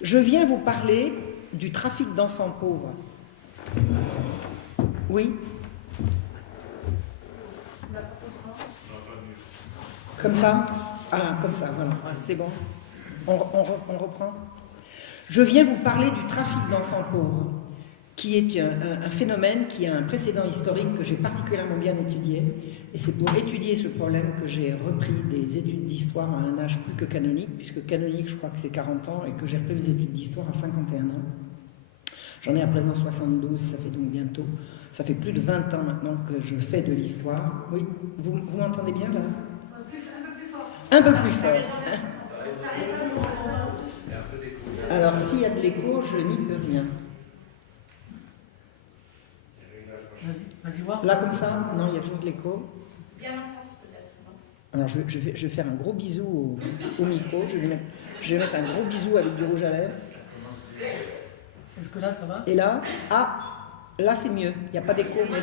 Je viens vous parler du trafic d'enfants pauvres. Oui? Comme ça? Ah, comme ça, voilà. C'est bon. On reprend? Je viens vous parler du trafic d'enfants pauvres, qui est un phénomène qui a un précédent historique que j'ai particulièrement bien étudié. Et c'est pour étudier ce problème que j'ai repris des études d'histoire à un âge plus que canonique, puisque canonique, je crois que c'est 40 ans, et que j'ai repris mes études d'histoire à 51 ans. J'en ai à présent 72, ça fait donc bientôt. Ça fait plus de 20 ans maintenant que je fais de l'histoire. Oui, vous m'entendez bien là? Un peu plus fort. Un peu plus fort. Alors, s'il y a de l'écho, je n'y peux rien. Vas-y, voir. Là, comme ça? Non, il y a toujours de l'écho. Bien en face, peut-être. Alors, je vais faire un gros bisou au micro. Je vais mettre un gros bisou avec du rouge à lèvres. Est-ce que là, ça va? Et là, là, c'est mieux. Il n'y a pas d'écho. Mais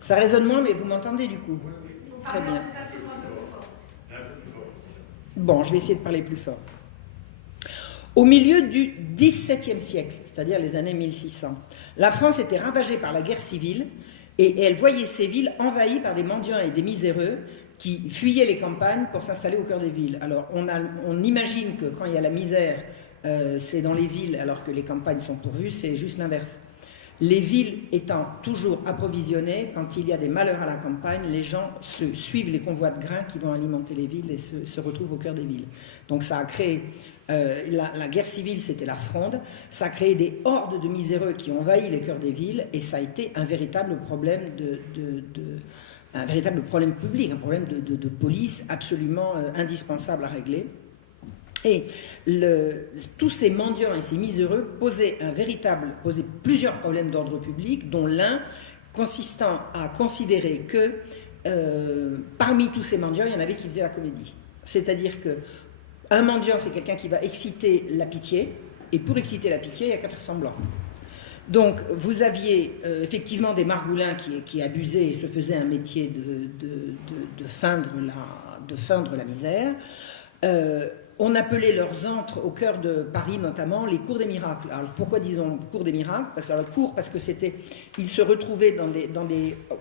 ça résonne moins, mais vous m'entendez du coup? Très bien. Bon, je vais essayer de parler plus fort. Au milieu du XVIIe siècle, c'est-à-dire les années 1600, la France était ravagée par la guerre civile et elle voyait ses villes envahies par des mendiants et des miséreux qui fuyaient les campagnes pour s'installer au cœur des villes. Alors on imagine que quand il y a la misère, c'est dans les villes alors que les campagnes sont pourvues, c'est juste l'inverse. Les villes étant toujours approvisionnées, quand il y a des malheurs à la campagne, les gens suivent les convois de grains qui vont alimenter les villes et se retrouvent au cœur des villes. Donc ça a créé... la guerre civile, c'était la fronde, ça a créé des hordes de miséreux qui ont envahi les cœurs des villes et ça a été un véritable problème un véritable problème public, un problème de police absolument indispensable à régler. Et tous ces mendiants et ces miséreux posaient plusieurs problèmes d'ordre public, dont l'un consistant à considérer que parmi tous ces mendiants, il y en avait qui faisaient la comédie. C'est-à-dire que un mendiant, c'est quelqu'un qui va exciter la pitié, et pour exciter la pitié, il n'y a qu'à faire semblant. Donc, vous aviez effectivement des margoulins qui abusaient et se faisaient un métier de feindre la misère. On appelait leurs antres au cœur de Paris notamment les cours des miracles. Alors pourquoi disons cours des miracles? Parce que ils se retrouvaient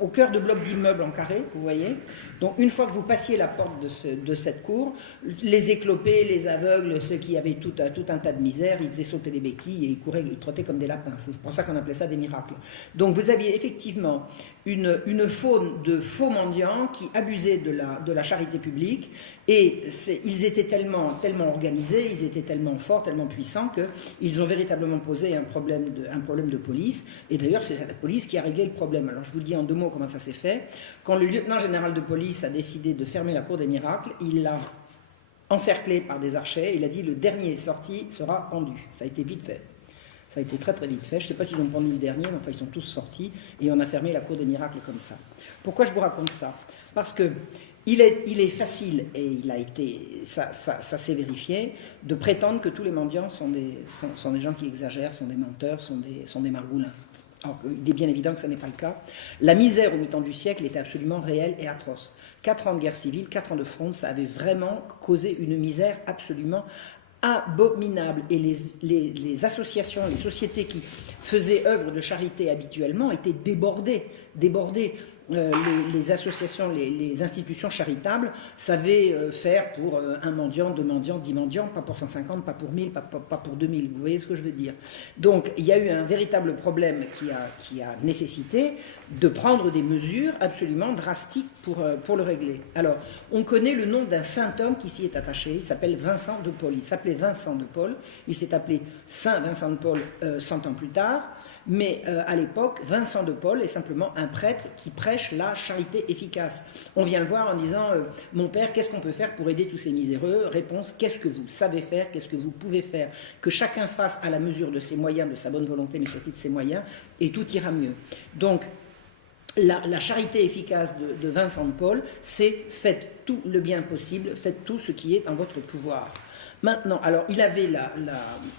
au cœur de blocs d'immeubles en carré, vous voyez. Donc une fois que vous passiez la porte de cette cour, les éclopés, les aveugles, ceux qui avaient tout un tas de misère, ils faisaient sauter les béquilles et ils trottaient comme des lapins. C'est pour ça qu'on appelait ça des miracles. Donc vous aviez effectivement une faune de faux mendiants qui abusaient de la charité publique et ils étaient tellement organisés, ils étaient tellement forts, tellement puissants qu'ils ont véritablement posé un problème de police. Et d'ailleurs, c'est la police qui a réglé le problème. Alors je vous dis en 2 mots comment ça s'est fait. Quand le lieutenant général de police a décidé de fermer la cour des miracles, il l'a encerclé par des archers, il a dit le dernier sorti sera pendu. Ça a été vite fait. Ça a été très très vite fait. Je ne sais pas s'ils ont pendu le dernier, mais enfin ils sont tous sortis et on a fermé la cour des miracles comme ça. Pourquoi je vous raconte ça? Parce que il est facile, et ça s'est vérifié, de prétendre que tous les mendiants sont des gens qui exagèrent, sont des menteurs, sont des margoulins. Alors, il est bien évident que ce n'est pas le cas. La misère au mi-temps du siècle était absolument réelle et atroce. 4 ans de guerre civile, 4 ans de fronde, ça avait vraiment causé une misère absolument abominable. Et les associations, les sociétés qui faisaient œuvre de charité habituellement étaient débordées. Les associations, les institutions charitables savaient faire pour un mendiant, 2 mendiants, 10 mendiants, pas pour 150, pas pour 1000, pas pour 2000. Vous voyez ce que je veux dire? Donc, il y a eu un véritable problème qui a nécessité de prendre des mesures absolument drastiques pour le régler. Alors, on connaît le nom d'un saint homme qui s'y est attaché. Il s'appelle Vincent de Paul. Il s'appelait Vincent de Paul. Il s'est appelé Saint Vincent de Paul 100 ans plus tard. Mais à l'époque, Vincent de Paul est simplement un prêtre qui prêche la charité efficace. On vient le voir en disant « Mon père, qu'est-ce qu'on peut faire pour aider tous ces miséreux ?» Réponse « Qu'est-ce que vous savez faire? Qu'est-ce que vous pouvez faire? Que chacun fasse à la mesure de ses moyens, de sa bonne volonté, mais surtout de ses moyens, et tout ira mieux. » Donc, la charité efficace de Vincent de Paul, c'est « Faites tout le bien possible, faites tout ce qui est en votre pouvoir. » Maintenant, alors il avait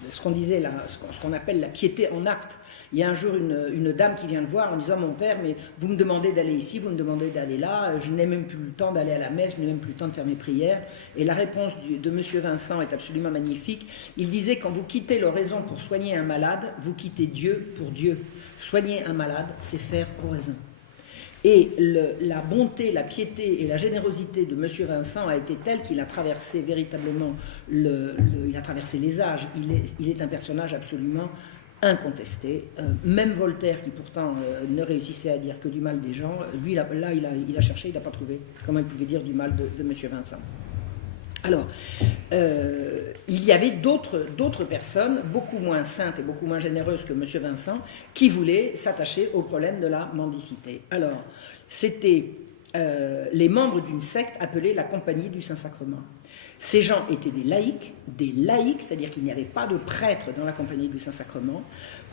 ce qu'on appelle la piété en acte. Il y a un jour une dame qui vient le voir en disant: mon père, mais vous me demandez d'aller ici, vous me demandez d'aller là, je n'ai même plus le temps d'aller à la messe, je n'ai même plus le temps de faire mes prières. Et la réponse de Monsieur Vincent est absolument magnifique. Il disait: quand vous quittez l'oraison pour soigner un malade, vous quittez Dieu pour Dieu. Soigner un malade, c'est faire oraison. Et la bonté, la piété et la générosité de M. Vincent a été telle qu'il a traversé véritablement, il a traversé les âges. Il est un personnage absolument incontesté. Même Voltaire, qui pourtant ne réussissait à dire que du mal des gens, lui, là, il a cherché, il n'a pas trouvé comment il pouvait dire du mal de M. Vincent. Alors, il y avait d'autres personnes, beaucoup moins saintes et beaucoup moins généreuses que M. Vincent, qui voulaient s'attacher au problème de la mendicité. Alors, c'était les membres d'une secte appelée la Compagnie du Saint-Sacrement. Ces gens étaient des laïcs, c'est-à-dire qu'il n'y avait pas de prêtres dans la Compagnie du Saint-Sacrement,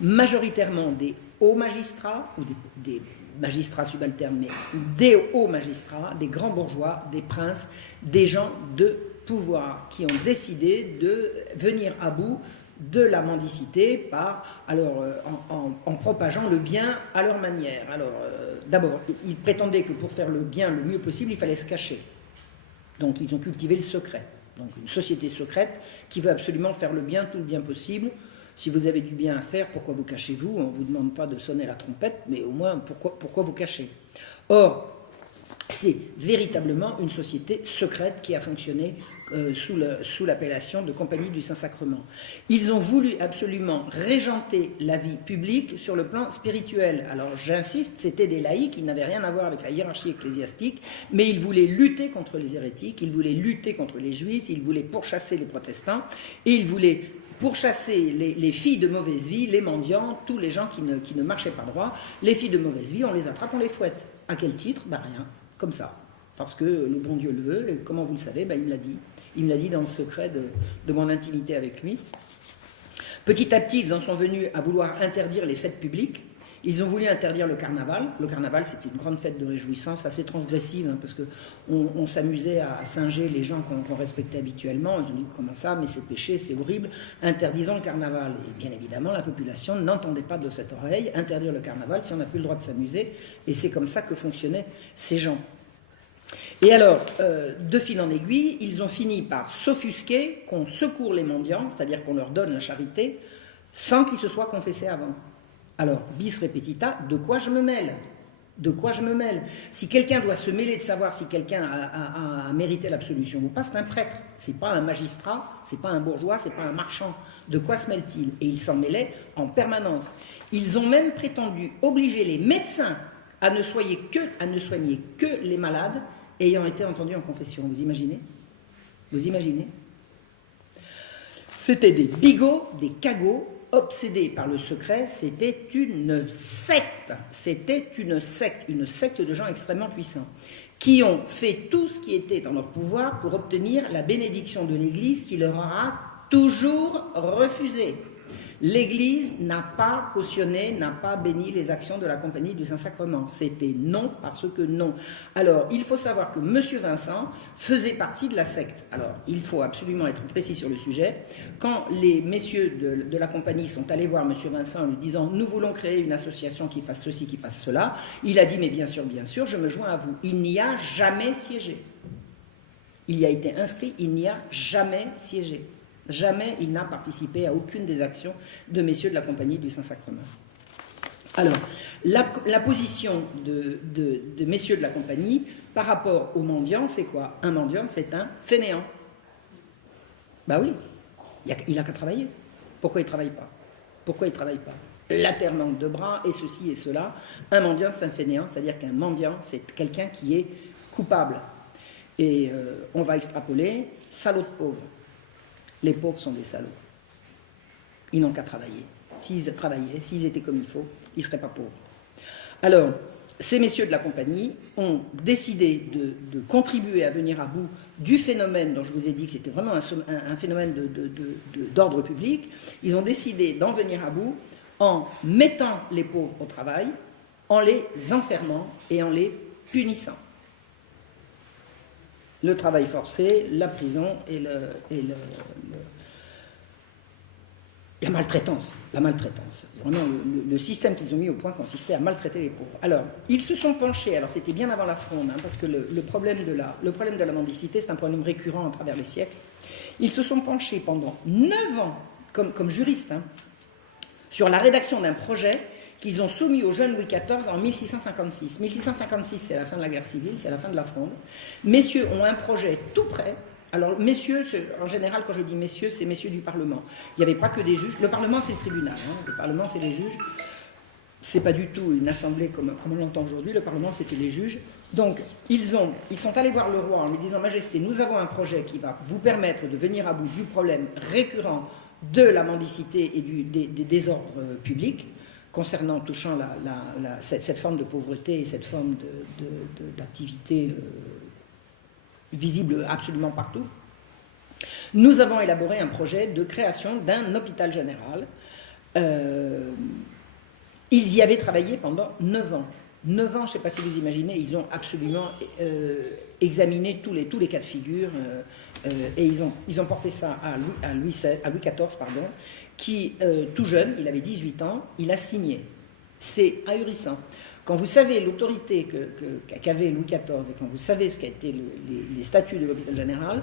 majoritairement des hauts magistrats, ou des magistrats subalternes, mais des hauts magistrats, des grands bourgeois, des princes, des gens de pouvoir qui ont décidé de venir à bout de la mendicité en propageant le bien à leur manière. Alors, d'abord, ils prétendaient que pour faire le bien le mieux possible, il fallait se cacher. Donc, ils ont cultivé le secret. Donc, une société secrète qui veut absolument faire le bien, tout le bien possible. Si vous avez du bien à faire, pourquoi vous cachez-vous? On ne vous demande pas de sonner la trompette, mais au moins, pourquoi vous cachez? Or, c'est véritablement une société secrète qui a fonctionné sous l'appellation de Compagnie du Saint-Sacrement. Ils ont voulu absolument régenter la vie publique sur le plan spirituel. Alors j'insiste, c'était des laïcs, ils n'avaient rien à voir avec la hiérarchie ecclésiastique, mais ils voulaient lutter contre les hérétiques, ils voulaient lutter contre les juifs, ils voulaient pourchasser les protestants, et ils voulaient pourchasser les filles de mauvaise vie, les mendiants, tous les gens qui ne marchaient pas droit. Les filles de mauvaise vie, on les attrape, on les fouette. À quel titre? Ben rien, comme ça. Parce que le bon Dieu le veut, et comment vous le savez? Ben il me l'a dit. Il me l'a dit dans le secret de mon intimité avec lui. Petit à petit, ils en sont venus à vouloir interdire les fêtes publiques. Ils ont voulu interdire le carnaval. Le carnaval, c'était une grande fête de réjouissance, assez transgressive, parce qu'on s'amusait à singer les gens qu'on respectait habituellement. Ils ont dit: comment ça? Mais c'est péché, c'est horrible. Interdisons le carnaval. Et bien évidemment, la population n'entendait pas de cette oreille. Interdire le carnaval si on n'a plus le droit de s'amuser. Et c'est comme ça que fonctionnaient ces gens. Et alors, de fil en aiguille, ils ont fini par s'offusquer qu'on secourt les mendiants, c'est-à-dire qu'on leur donne la charité, sans qu'ils se soient confessés avant. Alors, bis repetita, de quoi je me mêle? De quoi je me mêle? Si quelqu'un doit se mêler de savoir si quelqu'un a mérité l'absolution ou pas, c'est un prêtre. C'est pas un magistrat, c'est pas un bourgeois, c'est pas un marchand. De quoi se mêle-t-il? Et ils s'en mêlaient en permanence. Ils ont même prétendu obliger les médecins à ne soigner que les malades ayant été entendus en confession. Vous imaginez? Vous imaginez? C'était des bigots, des cagots, obsédés par le secret. C'était une secte. C'était une secte de gens extrêmement puissants, qui ont fait tout ce qui était dans leur pouvoir pour obtenir la bénédiction de l'Église qui leur aura toujours refusé. L'Église n'a pas cautionné, n'a pas béni les actions de la Compagnie du Saint-Sacrement. C'était non parce que non. Alors, il faut savoir que M. Vincent faisait partie de la secte. Alors, il faut absolument être précis sur le sujet. Quand les messieurs de la Compagnie sont allés voir M. Vincent en lui disant: nous voulons créer une association qui fasse ceci, qui fasse cela, il a dit: mais bien sûr, je me joins à vous. Il n'y a jamais siégé. Il y a été inscrit, il n'y a jamais siégé. Jamais il n'a participé à aucune des actions de messieurs de la Compagnie du Saint-Sacrement. Alors, la position de messieurs de la Compagnie par rapport aux mendiants, c'est quoi? Un mendiant, c'est un fainéant. Ben oui, il n'a qu'à travailler. Pourquoi il ne travaille pas? Pourquoi il ne travaille pas? La terre manque de bras, et ceci et cela. Un mendiant, c'est un fainéant, c'est-à-dire qu'un mendiant, c'est quelqu'un qui est coupable. Et on va extrapoler, salaud de pauvre. Les pauvres sont des salauds. Ils n'ont qu'à travailler. S'ils travaillaient, s'ils étaient comme il faut, ils ne seraient pas pauvres. Alors, ces messieurs de la Compagnie ont décidé de contribuer à venir à bout du phénomène dont je vous ai dit que c'était vraiment un phénomène d'ordre public. Ils ont décidé d'en venir à bout en mettant les pauvres au travail, en les enfermant et en les punissant. Le travail forcé, la prison et La maltraitance. Vraiment, le système qu'ils ont mis au point consistait à maltraiter les pauvres. Alors, ils se sont penchés, alors c'était bien avant la Fronde, parce que le problème de la mendicité, c'est un problème récurrent à travers les siècles. Ils se sont penchés pendant 9 ans, comme juristes, sur la rédaction d'un projet qu'ils ont soumis au jeune Louis XIV en 1656. 1656, c'est la fin de la guerre civile, c'est la fin de la Fronde. Messieurs ont un projet tout prêt. Alors, messieurs, en général, quand je dis messieurs, c'est messieurs du Parlement. Il n'y avait pas que des juges. Le Parlement, c'est le tribunal. Le Parlement, c'est les juges. C'est pas du tout une assemblée comme on l'entend aujourd'hui. Le Parlement, c'était les juges. Donc, ils sont allés voir le roi en lui disant « Majesté, nous avons un projet qui va vous permettre de venir à bout du problème récurrent de la mendicité et des désordres publics touchant cette forme de pauvreté et cette forme d'activité visible absolument partout. Nous avons élaboré un projet de création d'un hôpital général. Ils y avaient travaillé pendant 9 ans. 9 ans, je ne sais pas si vous imaginez, ils ont absolument examiné tous les cas de figure et ils ont porté ça à Louis XIV, qui, tout jeune, il avait 18 ans, il a signé. C'est ahurissant. Quand vous savez l'autorité qu'avait Louis XIV et quand vous savez ce qu'a été les statuts de l'hôpital général,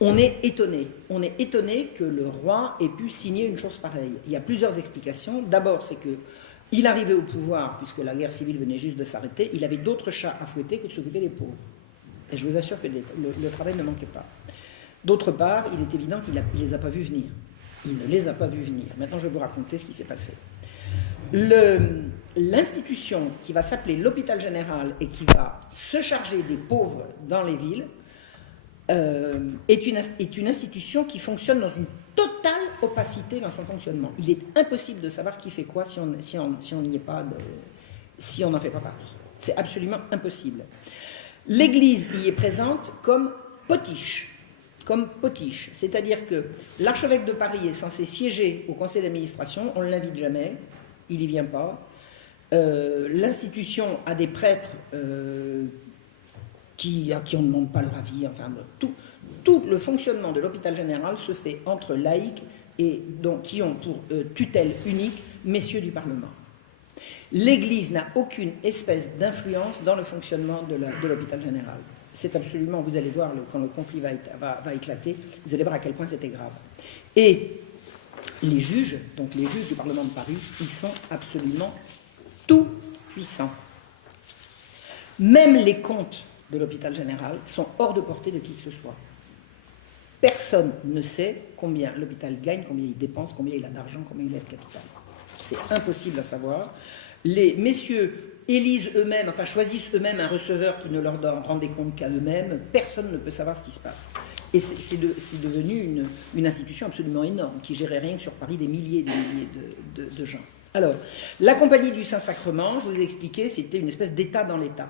on est étonné. On est étonné que le roi ait pu signer une chose pareille. Il y a plusieurs explications. D'abord, c'est qu'il arrivait au pouvoir, puisque la guerre civile venait juste de s'arrêter, il avait d'autres chats à fouetter que de s'occuper des pauvres. Et je vous assure que le travail ne manquait pas. D'autre part, il est évident qu'il ne les a pas vus venir. Il ne les a pas vus venir. Maintenant, je vais vous raconter ce qui s'est passé. L'institution qui va s'appeler l'hôpital général et qui va se charger des pauvres dans les villes est une institution qui fonctionne dans une totale opacité dans son fonctionnement. Il est impossible de savoir qui fait quoi si on n'y est pas, si on n'en fait pas partie. C'est absolument impossible. L'Église y est présente comme potiche. C'est-à-dire que l'archevêque de Paris est censé siéger au conseil d'administration, on ne l'invite jamais, il n'y vient pas. L'institution a des prêtres à qui on ne demande pas leur avis. Enfin, tout le fonctionnement de l'hôpital général se fait entre laïcs et donc, qui ont pour tutelle unique messieurs du Parlement. L'Église n'a aucune espèce d'influence dans le fonctionnement de l'hôpital général. C'est absolument, vous allez voir, quand le conflit va éclater, vous allez voir à quel point c'était grave. Et les juges, donc les juges du Parlement de Paris, ils sont absolument tout puissants. Même les comptes de l'hôpital général sont hors de portée de qui que ce soit. Personne ne sait combien l'hôpital gagne, combien il dépense, combien il a d'argent, combien il a de capital. C'est impossible à savoir. Les messieurs élisent eux-mêmes, enfin choisissent eux-mêmes un receveur qui ne leur rend des comptes qu'à eux-mêmes. Personne ne peut savoir ce qui se passe. Et c'est devenu une institution absolument énorme qui gérait rien que sur Paris des milliers et des milliers de gens. Alors, la Compagnie du Saint-Sacrement, je vous ai expliqué, c'était une espèce d'État dans l'État.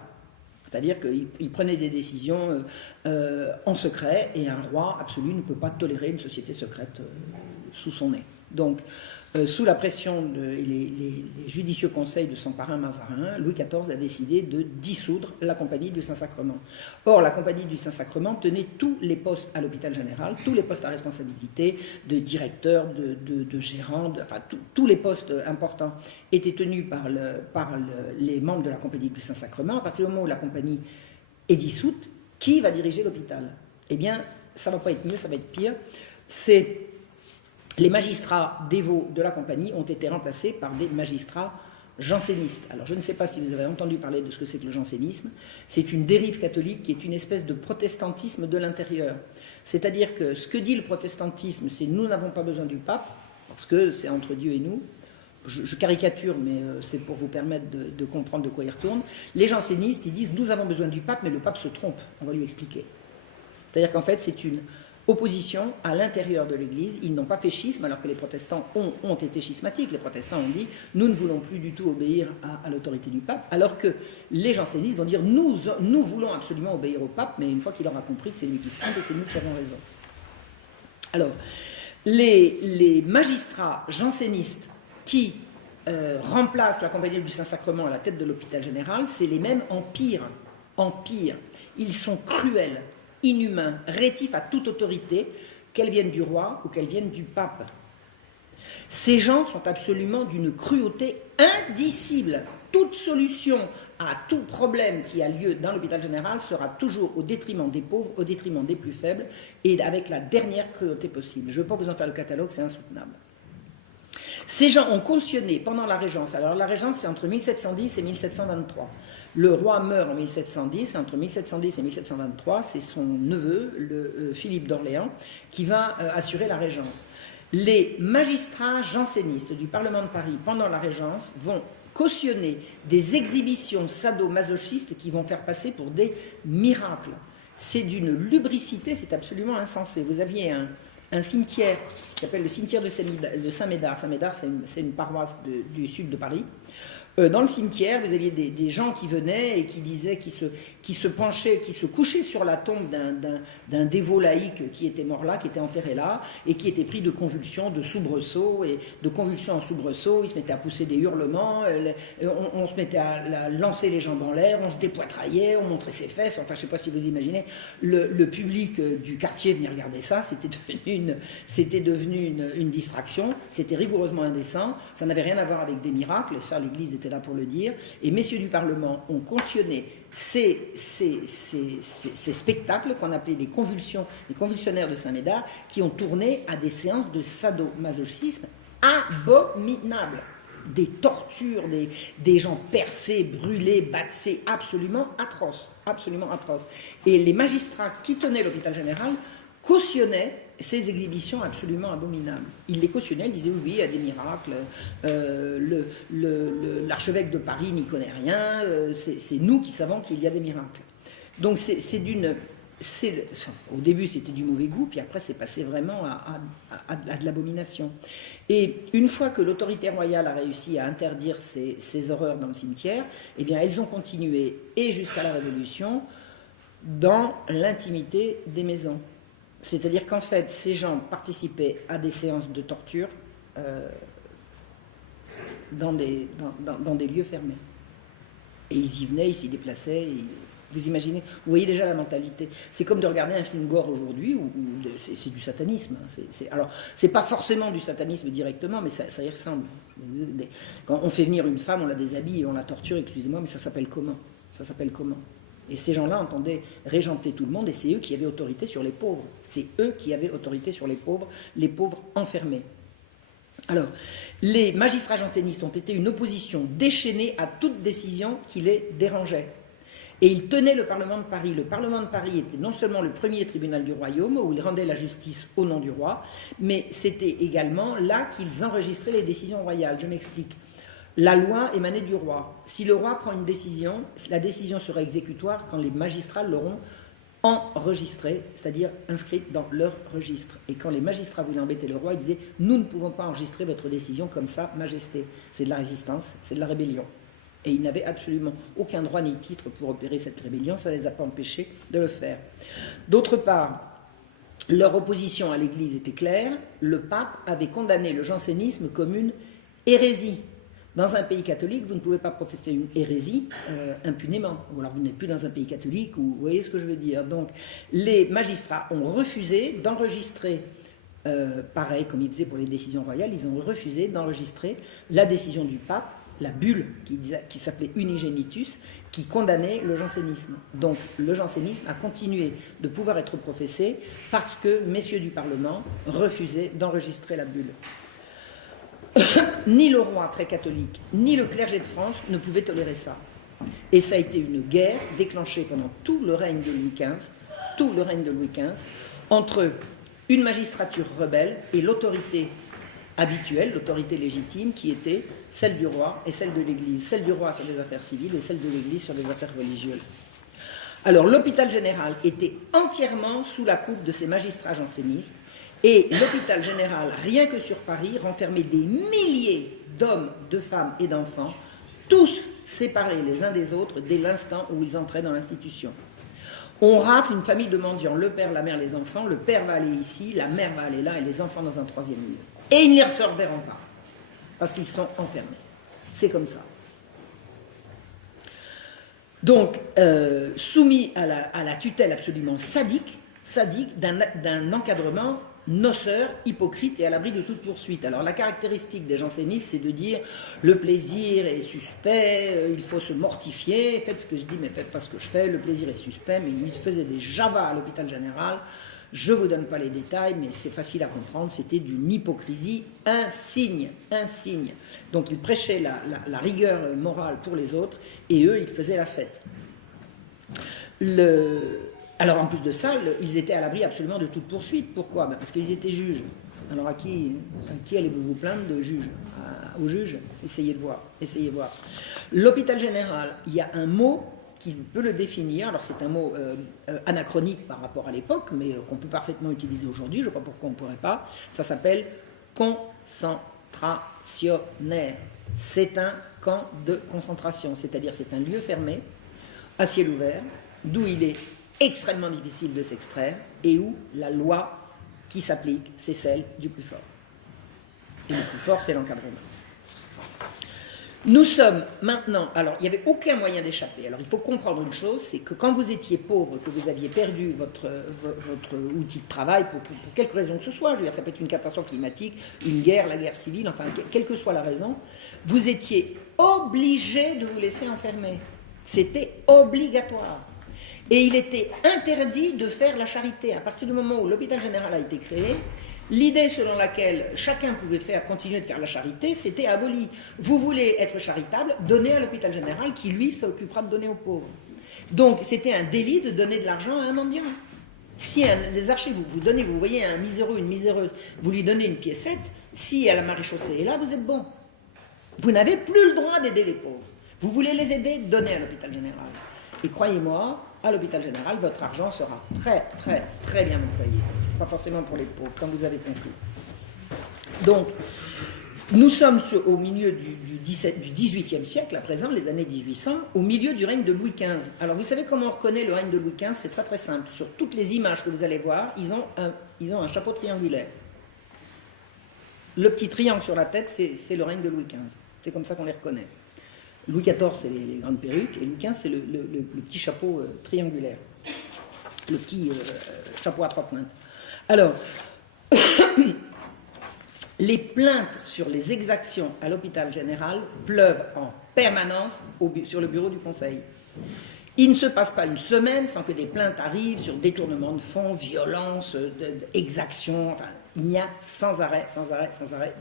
C'est-à-dire qu'il prenait des décisions en secret et un roi absolu ne peut pas tolérer une société secrète sous son nez. Donc, sous la pression les judicieux conseils de son parrain Mazarin, Louis XIV a décidé de dissoudre la Compagnie du Saint-Sacrement. Or, la Compagnie du Saint-Sacrement tenait tous les postes à l'hôpital général, tous les postes à responsabilité, de directeur, de gérant, enfin tous les postes importants étaient tenus par les membres de la Compagnie du Saint-Sacrement. À partir du moment où la Compagnie est dissoute, qui va diriger l'hôpital? Eh bien, ça ne va pas être mieux, ça va être pire. Les magistrats dévots de la Compagnie ont été remplacés par des magistrats jansénistes. Alors, je ne sais pas si vous avez entendu parler de ce que c'est que le jansénisme. C'est une dérive catholique qui est une espèce de protestantisme de l'intérieur. C'est-à-dire que ce que dit le protestantisme, c'est « nous n'avons pas besoin du pape », parce que c'est entre Dieu et nous. Je caricature, mais c'est pour vous permettre de comprendre de quoi il retourne. Les jansénistes, ils disent « nous avons besoin du pape, mais le pape se trompe ». On va lui expliquer. C'est-à-dire qu'en fait, c'est une opposition à l'intérieur de l'Église. Ils n'ont pas fait schisme, alors que les protestants ont été schismatiques. Les protestants ont dit « nous ne voulons plus du tout obéir à l'autorité du pape », alors que les jansénistes vont dire « nous voulons absolument obéir au pape, mais une fois qu'il aura compris que c'est lui qui se trompe et c'est nous qui avons raison ». Alors, les magistrats jansénistes qui remplacent la Compagnie du Saint-Sacrement à la tête de l'hôpital général, c'est les mêmes en pire. Ils sont cruels, inhumains, rétifs à toute autorité, qu'elle vienne du roi ou qu'elle vienne du pape. Ces gens sont absolument d'une cruauté indicible. Toute solution à tout problème qui a lieu dans l'hôpital général sera toujours au détriment des pauvres, au détriment des plus faibles, et avec la dernière cruauté possible. Je ne veux pas vous en faire le catalogue, c'est insoutenable. Ces gens ont cautionné pendant la Régence. Alors la Régence, c'est entre 1710 et 1723. Le roi meurt en 1710, et entre 1710 et 1723, c'est son neveu, Philippe d'Orléans, qui va assurer la Régence. Les magistrats jansénistes du Parlement de Paris, pendant la Régence, vont cautionner des exhibitions sadomasochistes qui vont faire passer pour des miracles. C'est d'une lubricité, c'est absolument insensé. Vous aviez un cimetière qui s'appelle le cimetière de Saint-Médard. Saint-Médard, c'est une paroisse du sud de Paris. Dans le cimetière, vous aviez des gens qui venaient et qui disaient, qui se penchaient, qui se couchaient sur la tombe d'un dévot laïque qui était mort là, qui était enterré là, et qui était pris de convulsions, de soubresauts, et de convulsions en soubresauts. Ils se mettaient à pousser des hurlements, on se mettait à lancer les jambes en l'air, on se dépoitraillait, on montrait ses fesses. Enfin, je ne sais pas si vous imaginez, le public du quartier venait regarder ça, c'était devenu une distraction, c'était rigoureusement indécent, ça n'avait rien à voir avec des miracles, ça l'Église était là pour le dire, et messieurs du Parlement ont cautionné ces spectacles qu'on appelait les convulsionnaires de Saint-Médard, qui ont tourné à des séances de sadomasochisme abominables. Des tortures, des gens percés, brûlés, baxés, absolument atroces, absolument atroces. Et les magistrats qui tenaient l'hôpital général cautionnaient ces exhibitions absolument abominables. Ils les cautionnaient, ils disaient oui, il y a des miracles, l'archevêque de Paris n'y connaît rien, c'est nous qui savons qu'il y a des miracles. Donc au début c'était du mauvais goût, puis après c'est passé vraiment à de l'abomination. Et une fois que l'autorité royale a réussi à interdire ces horreurs dans le cimetière, eh bien elles ont continué, et jusqu'à la Révolution, dans l'intimité des maisons. C'est-à-dire qu'en fait, ces gens participaient à des séances de torture dans des lieux fermés. Et ils y venaient, ils s'y déplaçaient. Vous imaginez, vous voyez déjà la mentalité. C'est comme de regarder un film gore aujourd'hui, où c'est du satanisme. Alors, c'est pas forcément du satanisme directement, mais ça y ressemble. Quand on fait venir une femme, on la déshabille et on la torture, excusez-moi, mais ça s'appelle comment ? Ça s'appelle comment ? Et ces gens-là entendaient régenter tout le monde, et c'est eux qui avaient autorité sur les pauvres. C'est eux qui avaient autorité sur les pauvres enfermés. Alors, les magistrats jansénistes ont été une opposition déchaînée à toute décision qui les dérangeait. Et ils tenaient le Parlement de Paris. Le Parlement de Paris était non seulement le premier tribunal du royaume, où ils rendaient la justice au nom du roi, mais c'était également là qu'ils enregistraient les décisions royales. Je m'explique. La loi émanait du roi. Si le roi prend une décision, la décision sera exécutoire quand les magistrats l'auront enregistrée, c'est-à-dire inscrite dans leur registre. Et quand les magistrats voulaient embêter le roi, ils disaient « Nous ne pouvons pas enregistrer votre décision comme ça, Majesté. » C'est de la résistance, c'est de la rébellion. Et ils n'avaient absolument aucun droit ni titre pour opérer cette rébellion, ça ne les a pas empêchés de le faire. D'autre part, leur opposition à l'Église était claire, le pape avait condamné le jansénisme comme une hérésie. Dans un pays catholique, vous ne pouvez pas professer une hérésie impunément. Ou alors vous n'êtes plus dans un pays catholique, ou vous voyez ce que je veux dire. Donc les magistrats ont refusé d'enregistrer, pareil comme ils faisaient pour les décisions royales, ils ont refusé d'enregistrer la décision du pape, la bulle qui s'appelait Unigenitus, qui condamnait le jansénisme. Donc le jansénisme a continué de pouvoir être professé parce que messieurs du Parlement refusaient d'enregistrer la bulle. Ni le roi très catholique, ni le clergé de France ne pouvaient tolérer ça. Et ça a été une guerre déclenchée pendant tout le règne de Louis XV, entre une magistrature rebelle et l'autorité habituelle, l'autorité légitime, qui était celle du roi et celle de l'Église. Celle du roi sur des affaires civiles et celle de l'Église sur des affaires religieuses. Alors l'hôpital général était entièrement sous la coupe de ces magistrats jansénistes. Et l'hôpital général, rien que sur Paris, renfermait des milliers d'hommes, de femmes et d'enfants, tous séparés les uns des autres dès l'instant où ils entraient dans l'institution. On rafle une famille de mendiants, le père, la mère, les enfants, le père va aller ici, la mère va aller là et les enfants dans un troisième lieu. Et ils ne les reverront pas, parce qu'ils sont enfermés. C'est comme ça. Donc, soumis à la tutelle absolument sadique sadique d'un encadrement noceur, hypocrite et à l'abri de toute poursuite. Alors la caractéristique des jansénistes, c'est de dire le plaisir est suspect, il faut se mortifier, faites ce que je dis mais faites pas ce que je fais, le plaisir est suspect, mais ils faisaient des javas à l'hôpital général. Je ne vous donne pas les détails, mais c'est facile à comprendre, c'était d'une hypocrisie insigne. Donc ils prêchaient la rigueur morale pour les autres, et eux, ils faisaient la fête. Alors en plus de ça, ils étaient à l'abri absolument de toute poursuite. Pourquoi? Parce qu'ils étaient juges. Alors à qui allez-vous vous plaindre de juge? Au juge? Essayez de voir. L'hôpital général, il y a un mot qui peut le définir. Alors c'est un mot anachronique par rapport à l'époque, mais qu'on peut parfaitement utiliser aujourd'hui. Je ne vois pas pourquoi on ne pourrait pas. Ça s'appelle concentrationnaire. C'est un camp de concentration, c'est-à-dire c'est un lieu fermé, à ciel ouvert, d'où il est extrêmement difficile de s'extraire et où la loi qui s'applique, c'est celle du plus fort. Et le plus fort, c'est l'encadrement. Nous sommes maintenant... Alors, il n'y avait aucun moyen d'échapper. Alors, il faut comprendre une chose, c'est que quand vous étiez pauvre, que vous aviez perdu votre outil de travail, pour quelque raison que ce soit, je veux dire, ça peut être une catastrophe climatique, une guerre, la guerre civile, enfin, quelle que soit la raison, vous étiez obligé de vous laisser enfermer. C'était obligatoire. Et il était interdit de faire la charité. À partir du moment où l'hôpital général a été créé, l'idée selon laquelle chacun pouvait continuer de faire la charité, c'était aboli. Vous voulez être charitable, donnez à l'hôpital général qui, lui, s'occupera de donner aux pauvres. Donc, c'était un délit de donner de l'argent à un mendiant. Si des archives, vous voyez un miséreux, une miséreuse, vous lui donnez une piécette, si à la maréchaussée est là, vous êtes bon. Vous n'avez plus le droit d'aider les pauvres. Vous voulez les aider, donnez à l'hôpital général. Et croyez-moi, à l'hôpital général, votre argent sera très, très, très bien employé. Pas forcément pour les pauvres, comme vous avez compris. Donc, nous sommes au milieu du XVIIIe siècle, à présent, les années 1800, au milieu du règne de Louis XV. Alors, vous savez comment on reconnaît le règne de Louis XV? C'est très, très simple. Sur toutes les images que vous allez voir, ils ont un chapeau triangulaire. Le petit triangle sur la tête, c'est le règne de Louis XV. C'est comme ça qu'on les reconnaît. Louis XIV, c'est les grandes perruques, et Louis XV, c'est le petit chapeau triangulaire. Le petit chapeau à trois pointes. Alors, les plaintes sur les exactions à l'hôpital général pleuvent en permanence sur le bureau du conseil. Il ne se passe pas une semaine sans que des plaintes arrivent sur détournement de fonds, violence, exactions. Enfin, il y a sans arrêt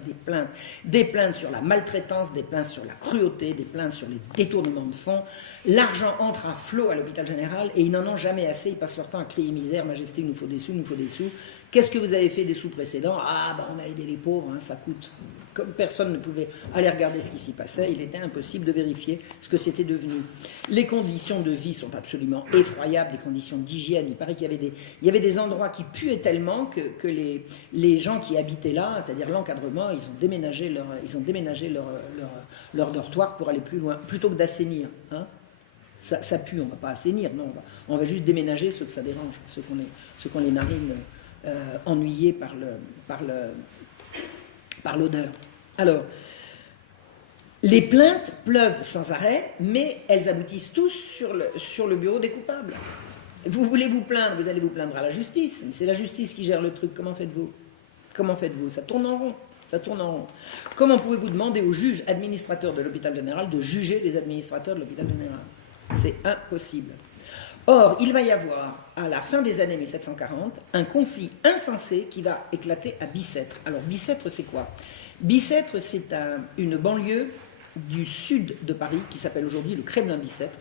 des plaintes. Des plaintes sur la maltraitance, des plaintes sur la cruauté, des plaintes sur les détournements de fonds. L'argent entre à flot à l'hôpital général et ils n'en ont jamais assez. Ils passent leur temps à crier misère, majesté, il nous faut des sous, il nous faut des sous. Qu'est-ce que vous avez fait des sous précédents? Ah, ben on a aidé les pauvres, hein, ça coûte. Comme personne ne pouvait aller regarder ce qui s'y passait, il était impossible de vérifier ce que c'était devenu. Les conditions de vie sont absolument effroyables, des conditions d'hygiène. Il paraît qu'il y avait des endroits qui puaient tellement que les gens qui habitaient là, c'est-à-dire l'encadrement, ils ont déménagé leur dortoir pour aller plus loin, plutôt que d'assainir. Hein. Ça pue, on ne va pas assainir, non, on va juste déménager ceux que ça dérange, ceux qu'on les narine ennuyés par l'odeur. Alors, les plaintes pleuvent sans arrêt, mais elles aboutissent tous sur le bureau des coupables. Vous voulez vous plaindre, vous allez vous plaindre à la justice, mais c'est la justice qui gère le truc. Comment faites-vous? Ça tourne en rond. Comment pouvez-vous demander au juge administrateur de l'hôpital général de juger les administrateurs de l'hôpital général? C'est impossible. Or, il va y avoir, à la fin des années 1740, un conflit insensé qui va éclater à Bicêtre. Alors, Bicêtre, c'est quoi? Bicêtre, c'est une banlieue du sud de Paris, qui s'appelle aujourd'hui le Kremlin-Bicêtre.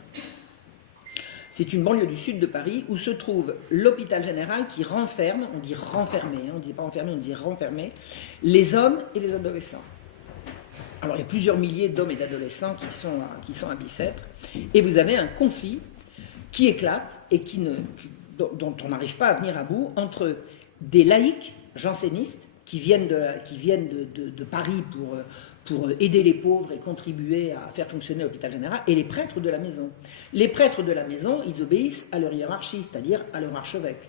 C'est une banlieue du sud de Paris où se trouve l'hôpital général qui renferme, on dit renfermé, on ne dit pas enfermé, on dit renfermé, les hommes et les adolescents. Alors, il y a plusieurs milliers d'hommes et d'adolescents qui sont à Bicêtre, et vous avez un conflit qui éclate et dont on n'arrive pas à venir à bout entre des laïcs jansénistes qui viennent de Paris pour aider les pauvres et contribuer à faire fonctionner l'hôpital général, et les prêtres de la maison. Les prêtres de la maison, ils obéissent à leur hiérarchie, c'est-à-dire à leur archevêque.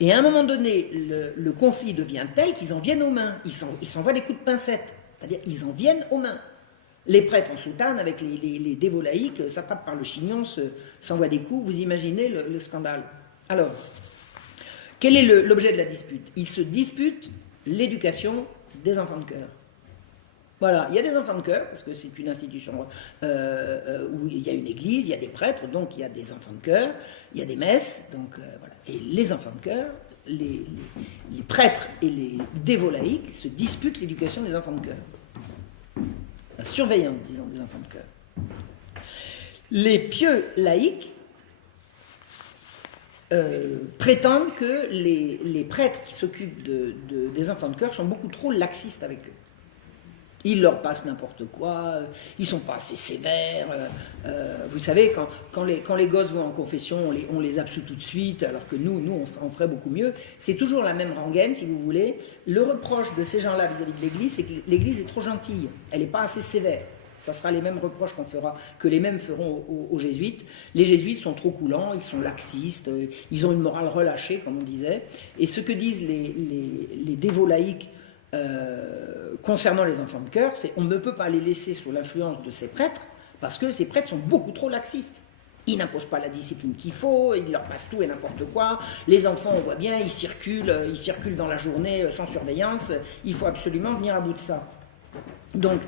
Et à un moment donné, le conflit devient tel qu'ils en viennent aux mains. Ils s'envoient des coups de pincette, c'est-à-dire ils en viennent aux mains. Les prêtres en soutane, avec les dévots laïcs, s'attrapent par le chignon, s'envoient des coups. Vous imaginez le scandale. Alors, Quel est l'objet de la dispute? Ils se disputent l'éducation des enfants de chœur. Voilà, il y a des enfants de chœur, parce que c'est une institution où il y a une église, il y a des prêtres, donc il y a des enfants de chœur, il y a des messes, donc voilà. Et les enfants de chœur, les prêtres et les dévots laïcs se disputent l'éducation des enfants de chœur. La surveillance, disons, des enfants de chœur. Les pieux laïcs prétendent que les prêtres qui s'occupent des enfants de chœur sont beaucoup trop laxistes avec eux. Ils leur passent n'importe quoi, ils ne sont pas assez sévères. Vous savez, quand les gosses vont en confession, on les absout tout de suite, alors que nous on ferait beaucoup mieux. C'est toujours la même rengaine, si vous voulez. Le reproche de ces gens-là vis-à-vis de l'Église, c'est que l'Église est trop gentille, elle n'est pas assez sévère. Ça sera les mêmes reproches que les mêmes feront aux jésuites. Les jésuites sont trop coulants, ils sont laxistes, ils ont une morale relâchée, comme on disait. Et ce que disent les dévots laïcs concernant les enfants de chœur, c'est on ne peut pas les laisser sous l'influence de ces prêtres, parce que ces prêtres sont beaucoup trop laxistes. Ils n'imposent pas la discipline qu'il faut, ils leur passent tout et n'importe quoi. Les enfants, on voit bien, ils circulent dans la journée sans surveillance. Il faut absolument venir à bout de ça. Donc,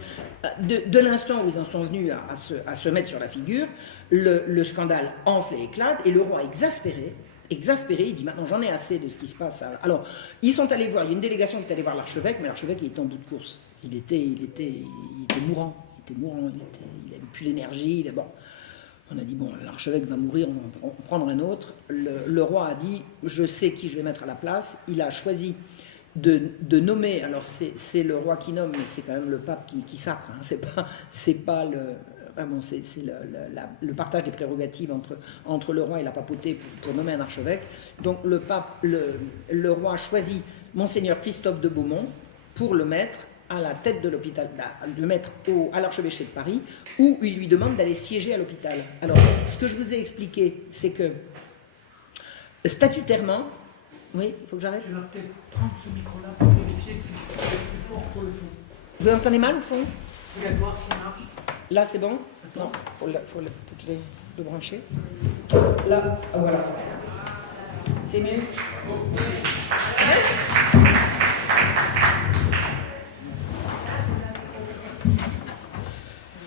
de l'instant où ils en sont venus à se mettre sur la figure, le scandale enfle et éclate, et le roi exaspéré, il dit maintenant j'en ai assez de ce qui se passe. Alors, ils sont allés voir, il y a une délégation qui est allée voir l'archevêque, mais l'archevêque il était en bout de course. Il était mourant, il n'avait plus l'énergie. Bon. On a dit bon, l'archevêque va mourir, on va en prendre un autre. Le roi a dit je sais qui je vais mettre à la place. Il a choisi de nommer, alors c'est le roi qui nomme, mais c'est quand même le pape qui sacre, hein, c'est pas vraiment, c'est le partage des prérogatives entre le roi et la papauté pour nommer un archevêque. Donc le roi choisit Monseigneur Christophe de Beaumont pour le mettre à la tête de l'hôpital, le mettre à l'archevêché de Paris, où il lui demande d'aller siéger à l'hôpital. Alors, ce que je vous ai expliqué, c'est que statutairement, oui, il faut que j'arrête. Tu vas peut-être prendre ce micro-là pour vérifier si c'est plus fort pour le fond. Vous entendez mal au fond? Regarde voir s'il marche. Là, c'est bon? Non, faut peut-être le brancher. Là, voilà. C'est mieux?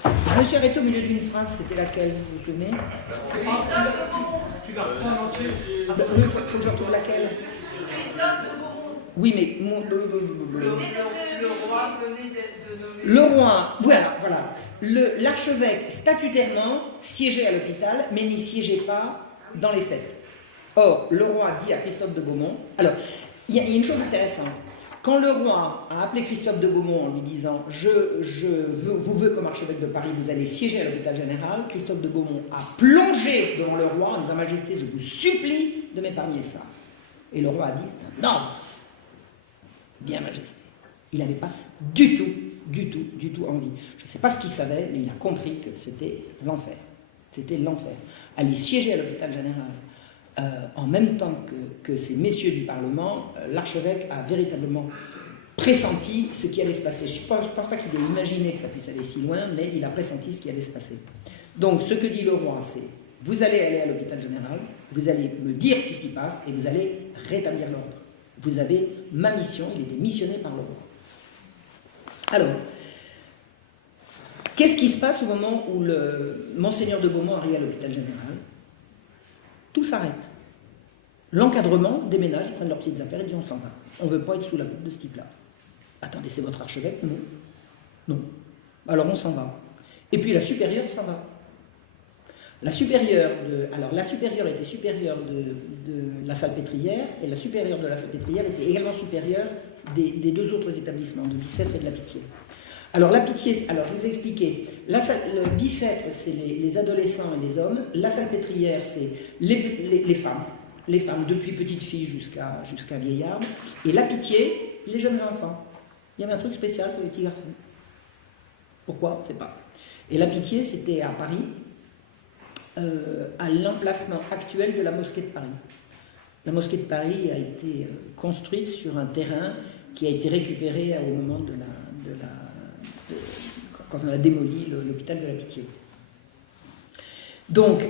Je me suis arrêtée au milieu d'une phrase, c'était laquelle, vous vous souvenez? Tu la reprends en entier. Il faut que je retrouve laquelle? Oui, mais Le roi venait de nommer. le roi, voilà. L'archevêque, statutairement, siégeait à l'hôpital, mais n'y siégeait pas dans les fêtes. Or, le roi dit à Christophe de Beaumont... Alors, il y a une chose intéressante. Quand le roi a appelé Christophe de Beaumont en lui disant « vous veux comme archevêque de Paris, vous allez siéger à l'hôpital général », Christophe de Beaumont a plongé devant le roi en disant « Majesté, je vous supplie de m'épargner ça ». Et le roi a dit « C'est un ordre ». Bien, Majesté. Il n'avait pas du tout envie. Je ne sais pas ce qu'il savait, mais il a compris que c'était l'enfer. C'était l'enfer. Aller siéger à l'hôpital général en même temps que ces messieurs du Parlement, l'archevêque a véritablement pressenti ce qui allait se passer. Je ne pense pas qu'il ait imaginé que ça puisse aller si loin, mais il a pressenti ce qui allait se passer. Donc, ce que dit le roi, c'est « Vous allez aller à l'hôpital général, vous allez me dire ce qui s'y passe, et vous allez rétablir l'ordre. Vous avez ma mission, il était missionné par le roi. » Alors, qu'est-ce qui se passe au moment où le Monseigneur de Beaumont arrive à l'hôpital général? Tout s'arrête. L'encadrement déménage, ils prennent leurs petites affaires et disent on s'en va. On ne veut pas être sous la coupe de ce type-là. Attendez, c'est votre archevêque? Non. Non. Alors on s'en va. Et puis la supérieure s'en va. La supérieure était supérieure de la Salpêtrière, et la supérieure de la Salpêtrière était également supérieure des deux autres établissements, de Bicêtre et de la Pitié. Alors la Pitié, je vous ai expliqué, le Bicêtre c'est les adolescents et les hommes, la Salpêtrière c'est les femmes depuis petite fille jusqu'à vieillard, et la Pitié, les jeunes enfants. Il y avait un truc spécial pour les petits garçons. Pourquoi? Je ne sais pas. Et la Pitié c'était à Paris, à l'emplacement actuel de la mosquée de Paris. La mosquée de Paris a été construite sur un terrain qui a été récupéré au moment quand on a démoli l'hôpital de la Pitié. Donc,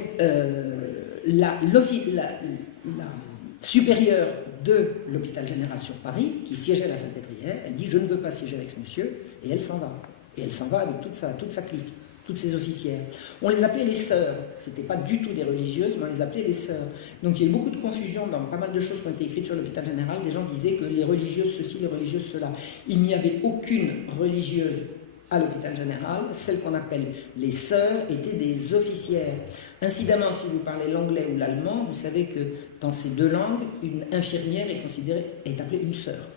supérieure de l'hôpital général sur Paris, qui siégeait à la Salpêtrière, elle dit « je ne veux pas siéger avec ce monsieur », et elle s'en va. Et elle s'en va avec toute sa clique, toutes ses officières. On les appelait les sœurs, c'était pas du tout des religieuses, mais on les appelait les sœurs. Donc il y a eu beaucoup de confusion dans pas mal de choses qui ont été écrites sur l'hôpital général, des gens disaient que les religieuses ceci, les religieuses cela. Il n'y avait aucune religieuse à l'hôpital général, celles qu'on appelle les sœurs étaient des officières. Incidemment, si vous parlez l'anglais ou l'allemand, vous savez que dans ces deux langues, une infirmière est appelée une sœur.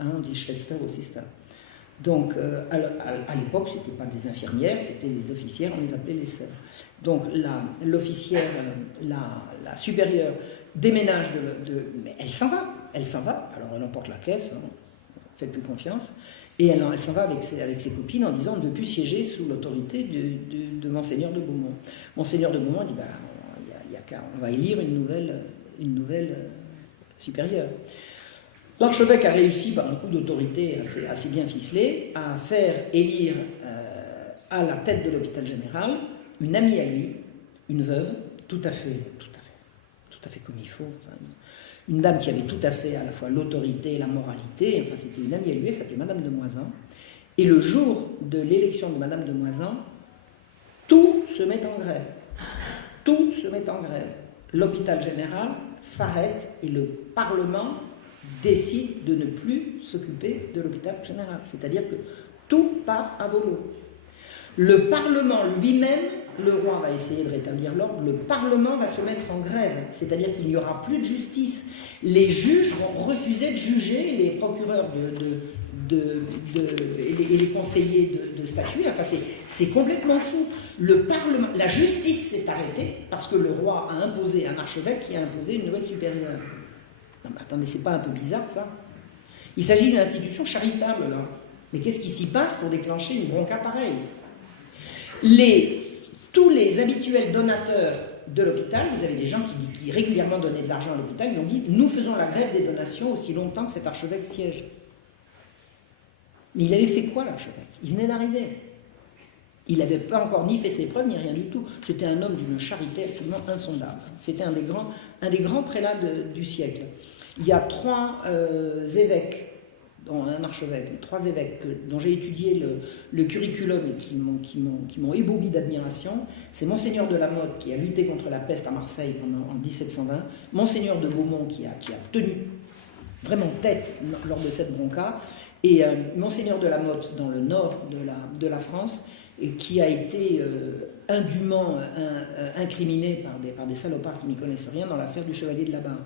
Hein, on dit Schwester ou Sister. Donc, à l'époque, ce n'étaient pas des infirmières, c'était les officières, on les appelait les sœurs. Donc, l'officière, la supérieure, déménage mais elle s'en va, alors elle emporte la caisse, hein, faites plus confiance, et elle s'en va avec ses copines en disant on ne veut plus siéger sous l'autorité de Monseigneur de Beaumont. Monseigneur de Beaumont dit on va élire une nouvelle supérieure. L'archevêque a réussi, par un coup d'autorité assez bien ficelé, à faire élire à la tête de l'hôpital général une amie à lui, une veuve, tout à fait comme il faut. Enfin, une dame qui avait tout à fait à la fois l'autorité et la moralité. Enfin, c'était une amie à lui, elle s'appelait Madame de Moisan. Et le jour de l'élection de Madame de Moisan, tout se met en grève. Tout se met en grève. L'hôpital général s'arrête et le Parlement décide de ne plus s'occuper de l'hôpital général. C'est-à-dire que tout part à volo. Le Parlement lui-même, le roi va essayer de rétablir l'ordre, le Parlement va se mettre en grève. C'est-à-dire qu'il n'y aura plus de justice. Les juges vont refuser de juger, les procureurs et les conseillers de statuer. Enfin, c'est complètement fou. Le Parlement, la justice s'est arrêtée parce que le roi a imposé un archevêque qui a imposé une nouvelle supérieure. Non, mais attendez, c'est pas un peu bizarre, ça? Il s'agit d'une institution charitable, là. Mais qu'est-ce qui s'y passe pour déclencher une bronca pareille? Tous les habituels donateurs de l'hôpital, vous avez des gens qui régulièrement donnaient de l'argent à l'hôpital, ils ont dit « Nous faisons la grève des donations aussi longtemps que cet archevêque siège ». Mais il avait fait quoi, l'archevêque? Il venait d'arriver. Il n'avait pas encore ni fait ses preuves, ni rien du tout. C'était un homme d'une charité absolument insondable. C'était un des grands prélats du siècle. Il y a trois évêques, dont un archevêque, trois évêques dont j'ai étudié le curriculum et qui m'ont ébaubi d'admiration. C'est Monseigneur de la Motte qui a lutté contre la peste à Marseille en 1720, Monseigneur de Beaumont qui a tenu vraiment tête lors de cette bronca, et Monseigneur de la Motte dans le nord de la France, et qui a été indûment incriminé par des salopards qui n'y connaissent rien dans l'affaire du Chevalier de la Barre.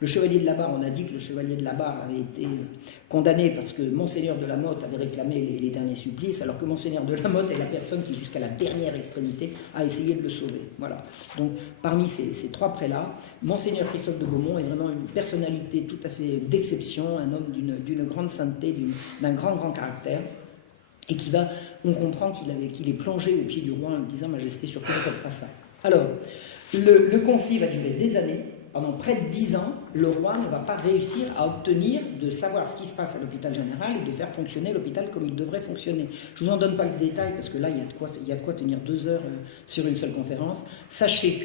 Le Chevalier de la Barre, on a dit que le Chevalier de la Barre avait été condamné parce que Monseigneur de la Motte avait réclamé les derniers supplices, alors que Monseigneur de la Motte est la personne qui, jusqu'à la dernière extrémité, a essayé de le sauver. Voilà. Donc, parmi ces trois prélats, Monseigneur Christophe de Beaumont est vraiment une personnalité tout à fait d'exception, un homme d'une grande sainteté, d'un grand caractère. Et on comprend qu'il est plongé au pied du roi en lui disant « Majesté, surtout ne faites pas ça ». Alors, le conflit va durer des années. Pendant près de 10 ans, le roi ne va pas réussir à obtenir de savoir ce qui se passe à l'hôpital général et de faire fonctionner l'hôpital comme il devrait fonctionner. Je ne vous en donne pas le détail parce que là, il y a de quoi tenir 2 heures sur une seule conférence. Sachez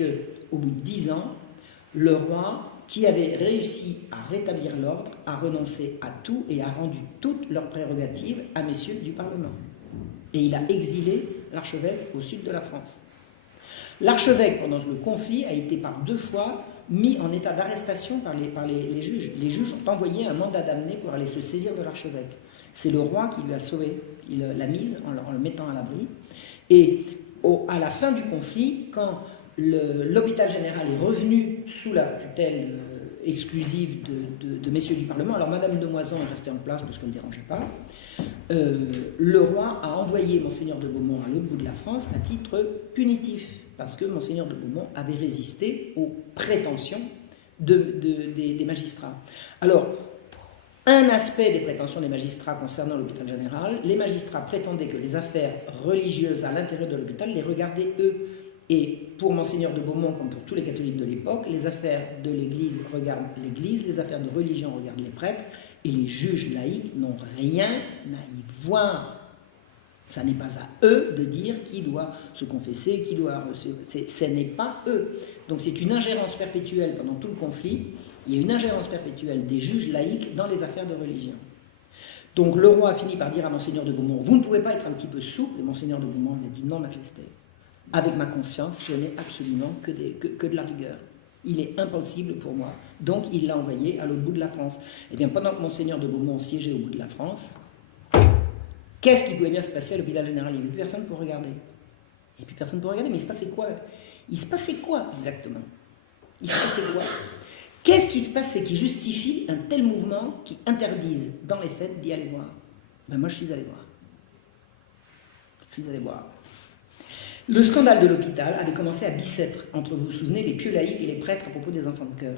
qu'au bout de 10 ans, le roi, qui avait réussi à rétablir l'ordre, a renoncé à tout et a rendu toutes leurs prérogatives à messieurs du Parlement. Et il a exilé l'archevêque au sud de la France. L'archevêque, pendant le conflit, a été par 2 fois mis en état d'arrestation par les juges. Les juges ont envoyé un mandat d'amener pour aller se saisir de l'archevêque. C'est le roi qui lui a sauvé, il l'a mise en le mettant à l'abri. Et à la fin du conflit, quand l'hôpital général est revenu sous la tutelle exclusive de messieurs du Parlement, alors Madame de Moisan est restée en place parce qu'elle ne dérangeait pas, le roi a envoyé Monseigneur de Beaumont à l'autre bout de la France à titre punitif, parce que Monseigneur de Beaumont avait résisté aux prétentions des magistrats. Alors, un aspect des prétentions des magistrats concernant l'hôpital général, les magistrats prétendaient que les affaires religieuses à l'intérieur de l'hôpital les regardaient eux. Et pour Monseigneur de Beaumont, comme pour tous les catholiques de l'époque, les affaires de l'Église regardent l'Église, les affaires de religion regardent les prêtres, et les juges laïcs n'ont rien à y voir. Ça n'est pas à eux de dire qui doit se confesser, qui doit... Ce n'est pas eux. Donc c'est une ingérence perpétuelle pendant tout le conflit, Il y a une ingérence perpétuelle des juges laïcs dans les affaires de religion. Donc le roi a fini par dire à Monseigneur de Beaumont, vous ne pouvez pas être un petit peu souple, et Monseigneur de Beaumont lui a dit, non, Majesté, avec ma conscience, je n'ai absolument que de la rigueur. Il est impossible pour moi. Donc il l'a envoyé à l'autre bout de la France. Eh bien, pendant que Monseigneur de Beaumont siégeait au bout de la France, qu'est-ce qui pouvait bien se passer à l'hôpital général? Il n'y avait plus personne pour regarder. Il n'y avait plus personne pour regarder, mais il se passait quoi? Il se passait quoi exactement? Il se passait quoi? Qu'est-ce qui se passait qui justifie un tel mouvement qui interdise dans les fêtes d'y aller voir? Ben moi je suis allé voir. Je suis allé voir. Le scandale de l'hôpital avait commencé à Bicêtre, entre, vous vous souvenez, les pieux laïcs et les prêtres à propos des enfants de cœur.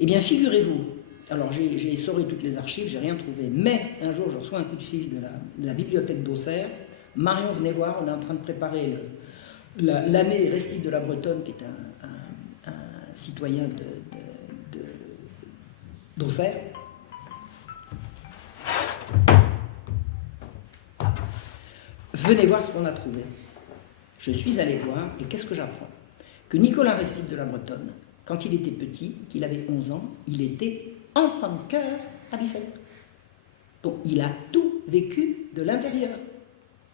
Eh bien, figurez-vous, alors j'ai essoré toutes les archives, j'ai rien trouvé, mais un jour je reçois un coup de fil de la bibliothèque d'Auxerre. Marion, venez voir, on est en train de préparer l'année restive de la Bretonne, qui est un citoyen d'Auxerre. Venez voir ce qu'on a trouvé. Je suis allé voir, et qu'est-ce que j'apprends? Que Nicolas Restif de la Bretonne, quand il était petit, qu'il avait 11 ans, il était enfant de cœur à Bicêtre. Donc il a tout vécu de l'intérieur.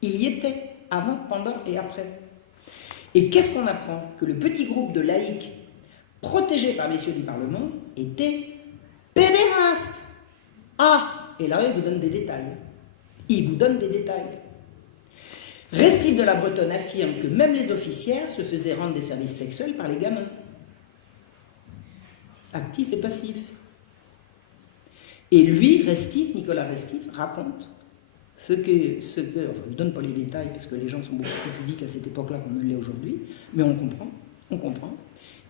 Il y était avant, pendant et après. Et qu'est-ce qu'on apprend? Que le petit groupe de laïcs protégé par messieurs du Parlement était pédéraste. Ah, et là il vous donne des détails. Il vous donne des détails. Restif de la Bretonne affirme que même les officières se faisaient rendre des services sexuels par les gamins. Actif et passif. Et lui, Restif, Nicolas Restif, raconte enfin, je ne donne pas les détails parce que les gens sont beaucoup plus pudiques à cette époque-là qu'on ne l'est aujourd'hui, mais on comprend.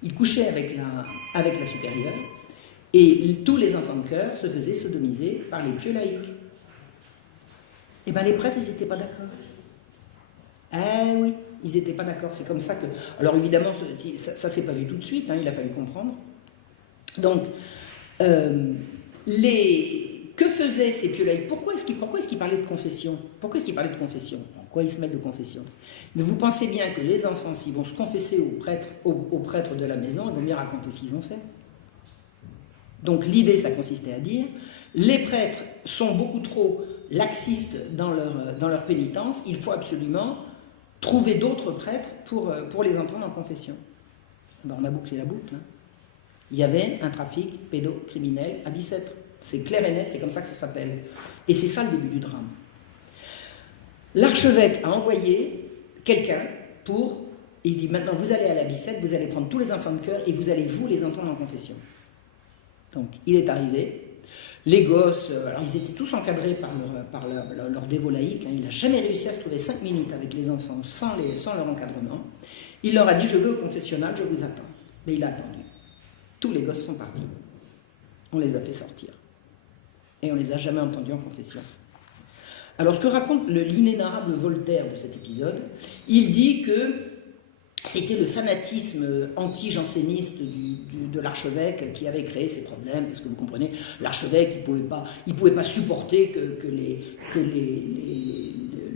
Il couchait avec la supérieure et tous les enfants de cœur se faisaient sodomiser par les pieux laïcs. Eh bien les prêtres, ils n'étaient pas d'accord. Eh oui, ils n'étaient pas d'accord, c'est comme ça que... Alors évidemment, ça s'est pas vu tout de suite, il a fallu comprendre. Donc, que faisaient ces pieux laïcs? Pourquoi est-ce qu'ils parlaient de confession? Pourquoi est-ce qu'ils parlaient de confession? En quoi ils se mettent de confession? Mais vous pensez bien que les enfants, s'ils vont se confesser aux prêtres de la maison, ils vont bien raconter ce qu'ils ont fait. Donc l'idée, ça consistait à dire, les prêtres sont beaucoup trop laxistes dans leur pénitence, il faut absolument trouver d'autres prêtres pour les entendre en confession. Ben, on a bouclé la boucle. Il y avait un trafic pédocriminel à Bicêtre. C'est clair et net, c'est comme ça que ça s'appelle. Et c'est ça le début du drame. L'archevêque a envoyé quelqu'un il dit maintenant vous allez à la Bicêtre, vous allez prendre tous les enfants de cœur et vous allez vous les entendre en confession. Donc il est arrivé. Les gosses, alors ils étaient tous encadrés par leur dévot laïque. Il n'a jamais réussi à se trouver 5 minutes avec les enfants sans leur encadrement. Il leur a dit, je veux au confessionnal, je vous attends. Mais il a attendu. Tous les gosses sont partis. On les a fait sortir. Et on ne les a jamais entendus en confession. Alors ce que raconte l'inénarrable Voltaire de cet épisode, il dit que c'était le fanatisme anti-janséniste de l'archevêque qui avait créé ces problèmes, parce que vous comprenez, l'archevêque, il pouvait pas supporter que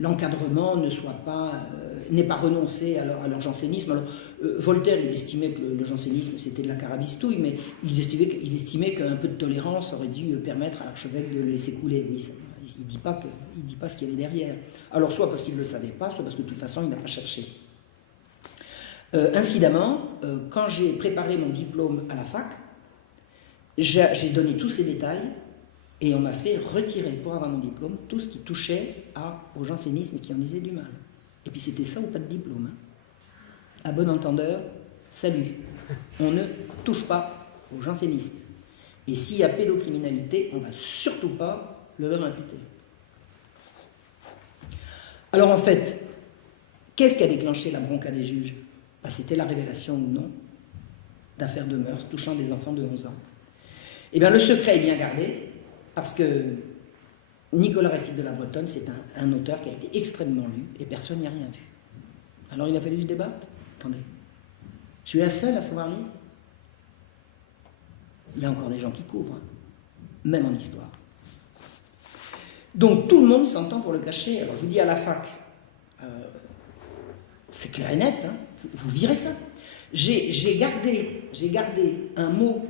l'encadrement n'ait pas renoncé à leur jansénisme. Alors, Voltaire, il estimait que le jansénisme, c'était de la carabistouille, mais il estimait qu'un peu de tolérance aurait dû permettre à l'archevêque de le laisser couler. Oui, il dit pas ce qu'il y avait derrière. Alors, soit parce qu'il ne le savait pas, soit parce que de toute façon, il n'a pas cherché. Incidemment, quand j'ai préparé mon diplôme à la fac, j'ai donné tous ces détails et on m'a fait retirer pour avoir mon diplôme tout ce qui touchait au jansénisme et qui en disait du mal. Et puis c'était ça ou pas de diplôme. À bon entendeur, salut. On ne touche pas aux jansénistes. Et s'il y a pédocriminalité, on ne va surtout pas le leur imputer. Alors en fait, qu'est-ce qui a déclenché la bronca des juges? C'était la révélation ou non d'affaires de mœurs touchant des enfants de 11 ans. Eh bien, le secret est bien gardé, parce que Nicolas Restif de la Bretonne, c'est un auteur qui a été extrêmement lu, et personne n'y a rien vu. Alors, il a fallu se débattre. Attendez, je suis la seule à savoir lire? Il y a encore des gens qui couvrent, même en histoire. Donc, tout le monde s'entend pour le cacher. Alors, je vous dis à la fac, c'est clair et net, vous virez ça. J'ai gardé un mot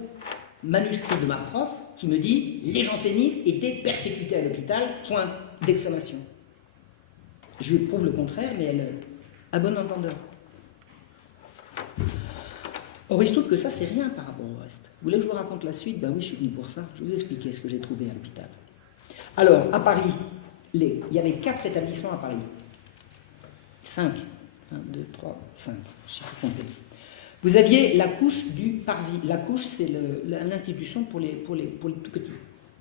manuscrit de ma prof qui me dit les jansénistes étaient persécutés à l'hôpital, point d'exclamation. Je lui prouve le contraire, mais elle, à bon entendeur. Or, il se trouve que ça, c'est rien par rapport au reste. Vous voulez que je vous raconte la suite? Ben oui, je suis venu pour ça. Je vais vous expliquer ce que j'ai trouvé à l'hôpital. Alors, à Paris, il y avait 4 établissements à Paris. 5. 1, 2, 3, 5. Je sais pas compter. Vous aviez la couche du Parvis. La couche, c'est l'institution pour les tout petits.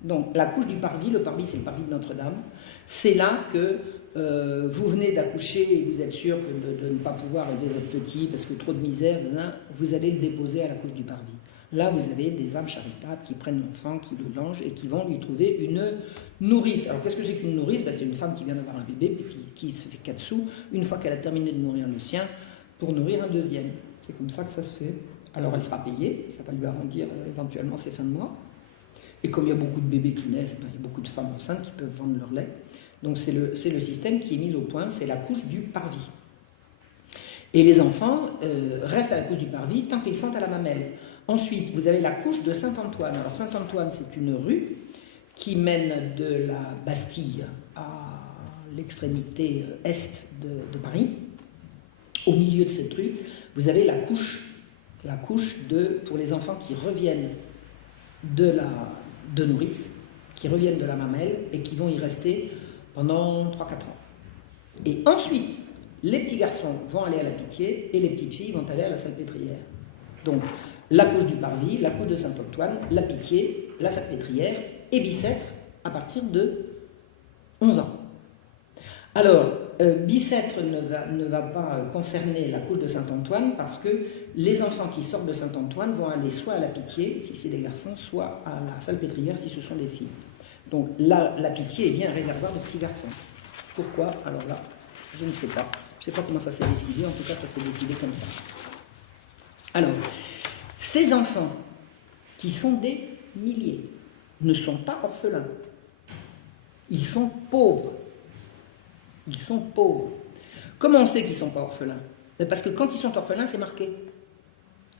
Donc, la couche du Parvis, le Parvis, c'est le Parvis de Notre-Dame. C'est là que vous venez d'accoucher et vous êtes sûr que de ne pas pouvoir élever votre petit parce que trop de misère, vous allez le déposer à la couche du Parvis. Là, vous avez des âmes charitables qui prennent l'enfant, qui le langent et qui vont lui trouver une nourrice. Alors, qu'est-ce que c'est qu'une nourrice? C'est une femme qui vient d'avoir un bébé puis qui se fait 4 sous une fois qu'elle a terminé de nourrir le sien pour nourrir un deuxième. C'est comme ça que ça se fait. Alors, elle sera payée, ça va lui arrondir éventuellement ses fins de mois. Et comme il y a beaucoup de bébés qui naissent, il y a beaucoup de femmes enceintes qui peuvent vendre leur lait. Donc, c'est le système qui est mis au point, c'est la couche du Parvis. Et les enfants restent à la couche du Parvis tant qu'ils sont à la mamelle. Ensuite, vous avez la couche de Saint-Antoine. Alors, Saint-Antoine, c'est une rue qui mène de la Bastille à l'extrémité est de Paris. Au milieu de cette rue, vous avez la couche pour les enfants qui reviennent de nourrice, qui reviennent de la mamelle et qui vont y rester pendant 3-4 ans. Et ensuite, les petits garçons vont aller à la Pitié et les petites filles vont aller à la Salpêtrière. Donc, la couche du Parvis, la couche de Saint-Antoine, la Pitié, la Salpêtrière et Bicêtre à partir de 11 ans. Alors, Bicêtre ne va pas concerner la couche de Saint-Antoine parce que les enfants qui sortent de Saint-Antoine vont aller soit à la Pitié, si c'est des garçons, soit à la Salpêtrière, si ce sont des filles. Donc, la Pitié est bien un réservoir de petits garçons. Pourquoi? Alors là, je ne sais pas. Je ne sais pas comment ça s'est décidé, en tout cas, ça s'est décidé comme ça. Alors, ces enfants, qui sont des milliers, ne sont pas orphelins. Ils sont pauvres. Ils sont pauvres. Comment on sait qu'ils ne sont pas orphelins? Parce que quand ils sont orphelins, c'est marqué.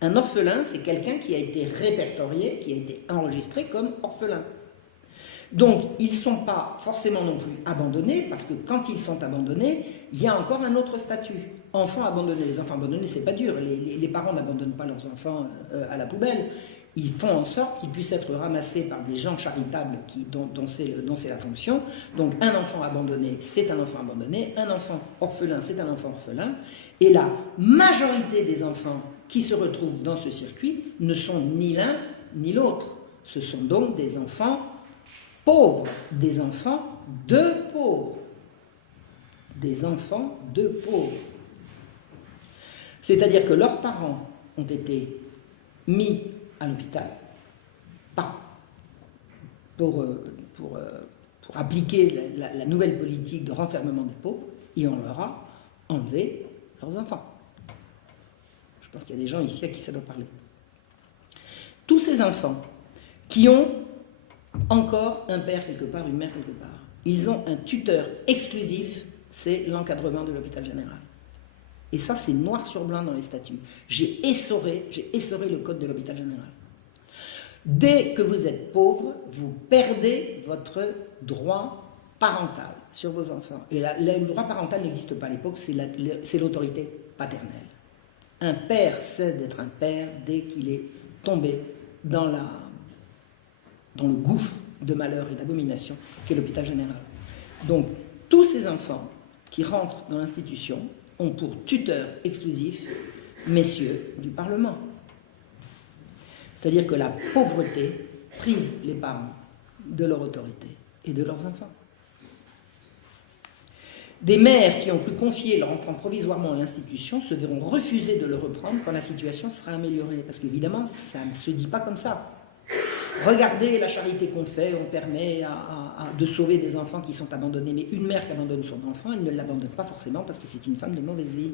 Un orphelin, c'est quelqu'un qui a été répertorié, qui a été enregistré comme orphelin. Donc, ils ne sont pas forcément non plus abandonnés, parce que quand ils sont abandonnés, il y a encore un autre statut. Enfants abandonnés. Les enfants abandonnés, c'est pas dur. Les parents n'abandonnent pas leurs enfants à la poubelle. Ils font en sorte qu'ils puissent être ramassés par des gens charitables dont c'est la fonction. Donc, un enfant abandonné, c'est un enfant abandonné. Un enfant orphelin, c'est un enfant orphelin. Et la majorité des enfants qui se retrouvent dans ce circuit ne sont ni l'un ni l'autre. Ce sont donc des enfants pauvres, des enfants de pauvres. Des enfants de pauvres. C'est-à-dire que leurs parents ont été mis à l'hôpital pour appliquer la nouvelle politique de renfermement des pauvres, et on leur a enlevé leurs enfants. Je pense qu'il y a des gens ici à qui ça doit parler. Tous ces enfants qui ont encore un père quelque part, une mère quelque part, ils ont un tuteur exclusif, c'est l'encadrement de l'hôpital général. Et ça, c'est noir sur blanc dans les statuts. J'ai essoré le code de l'hôpital général. Dès que vous êtes pauvre, vous perdez votre droit parental sur vos enfants. Et le droit parental n'existe pas à l'époque, c'est l'autorité paternelle. Un père cesse d'être un père dès qu'il est tombé dans le gouffre de malheur et d'abomination qu'est l'hôpital général. Donc, tous ces enfants qui rentrent dans l'institution ont pour tuteur exclusif messieurs du Parlement. C'est-à-dire que la pauvreté prive les parents de leur autorité et de leurs enfants. Des mères qui ont cru confier leur enfant provisoirement à l'institution se verront refuser de le reprendre quand la situation sera améliorée. Parce qu'évidemment, ça ne se dit pas comme ça. Regardez la charité qu'on fait, on permet de sauver des enfants qui sont abandonnés. Mais une mère qui abandonne son enfant, elle ne l'abandonne pas forcément parce que c'est une femme de mauvaise vie.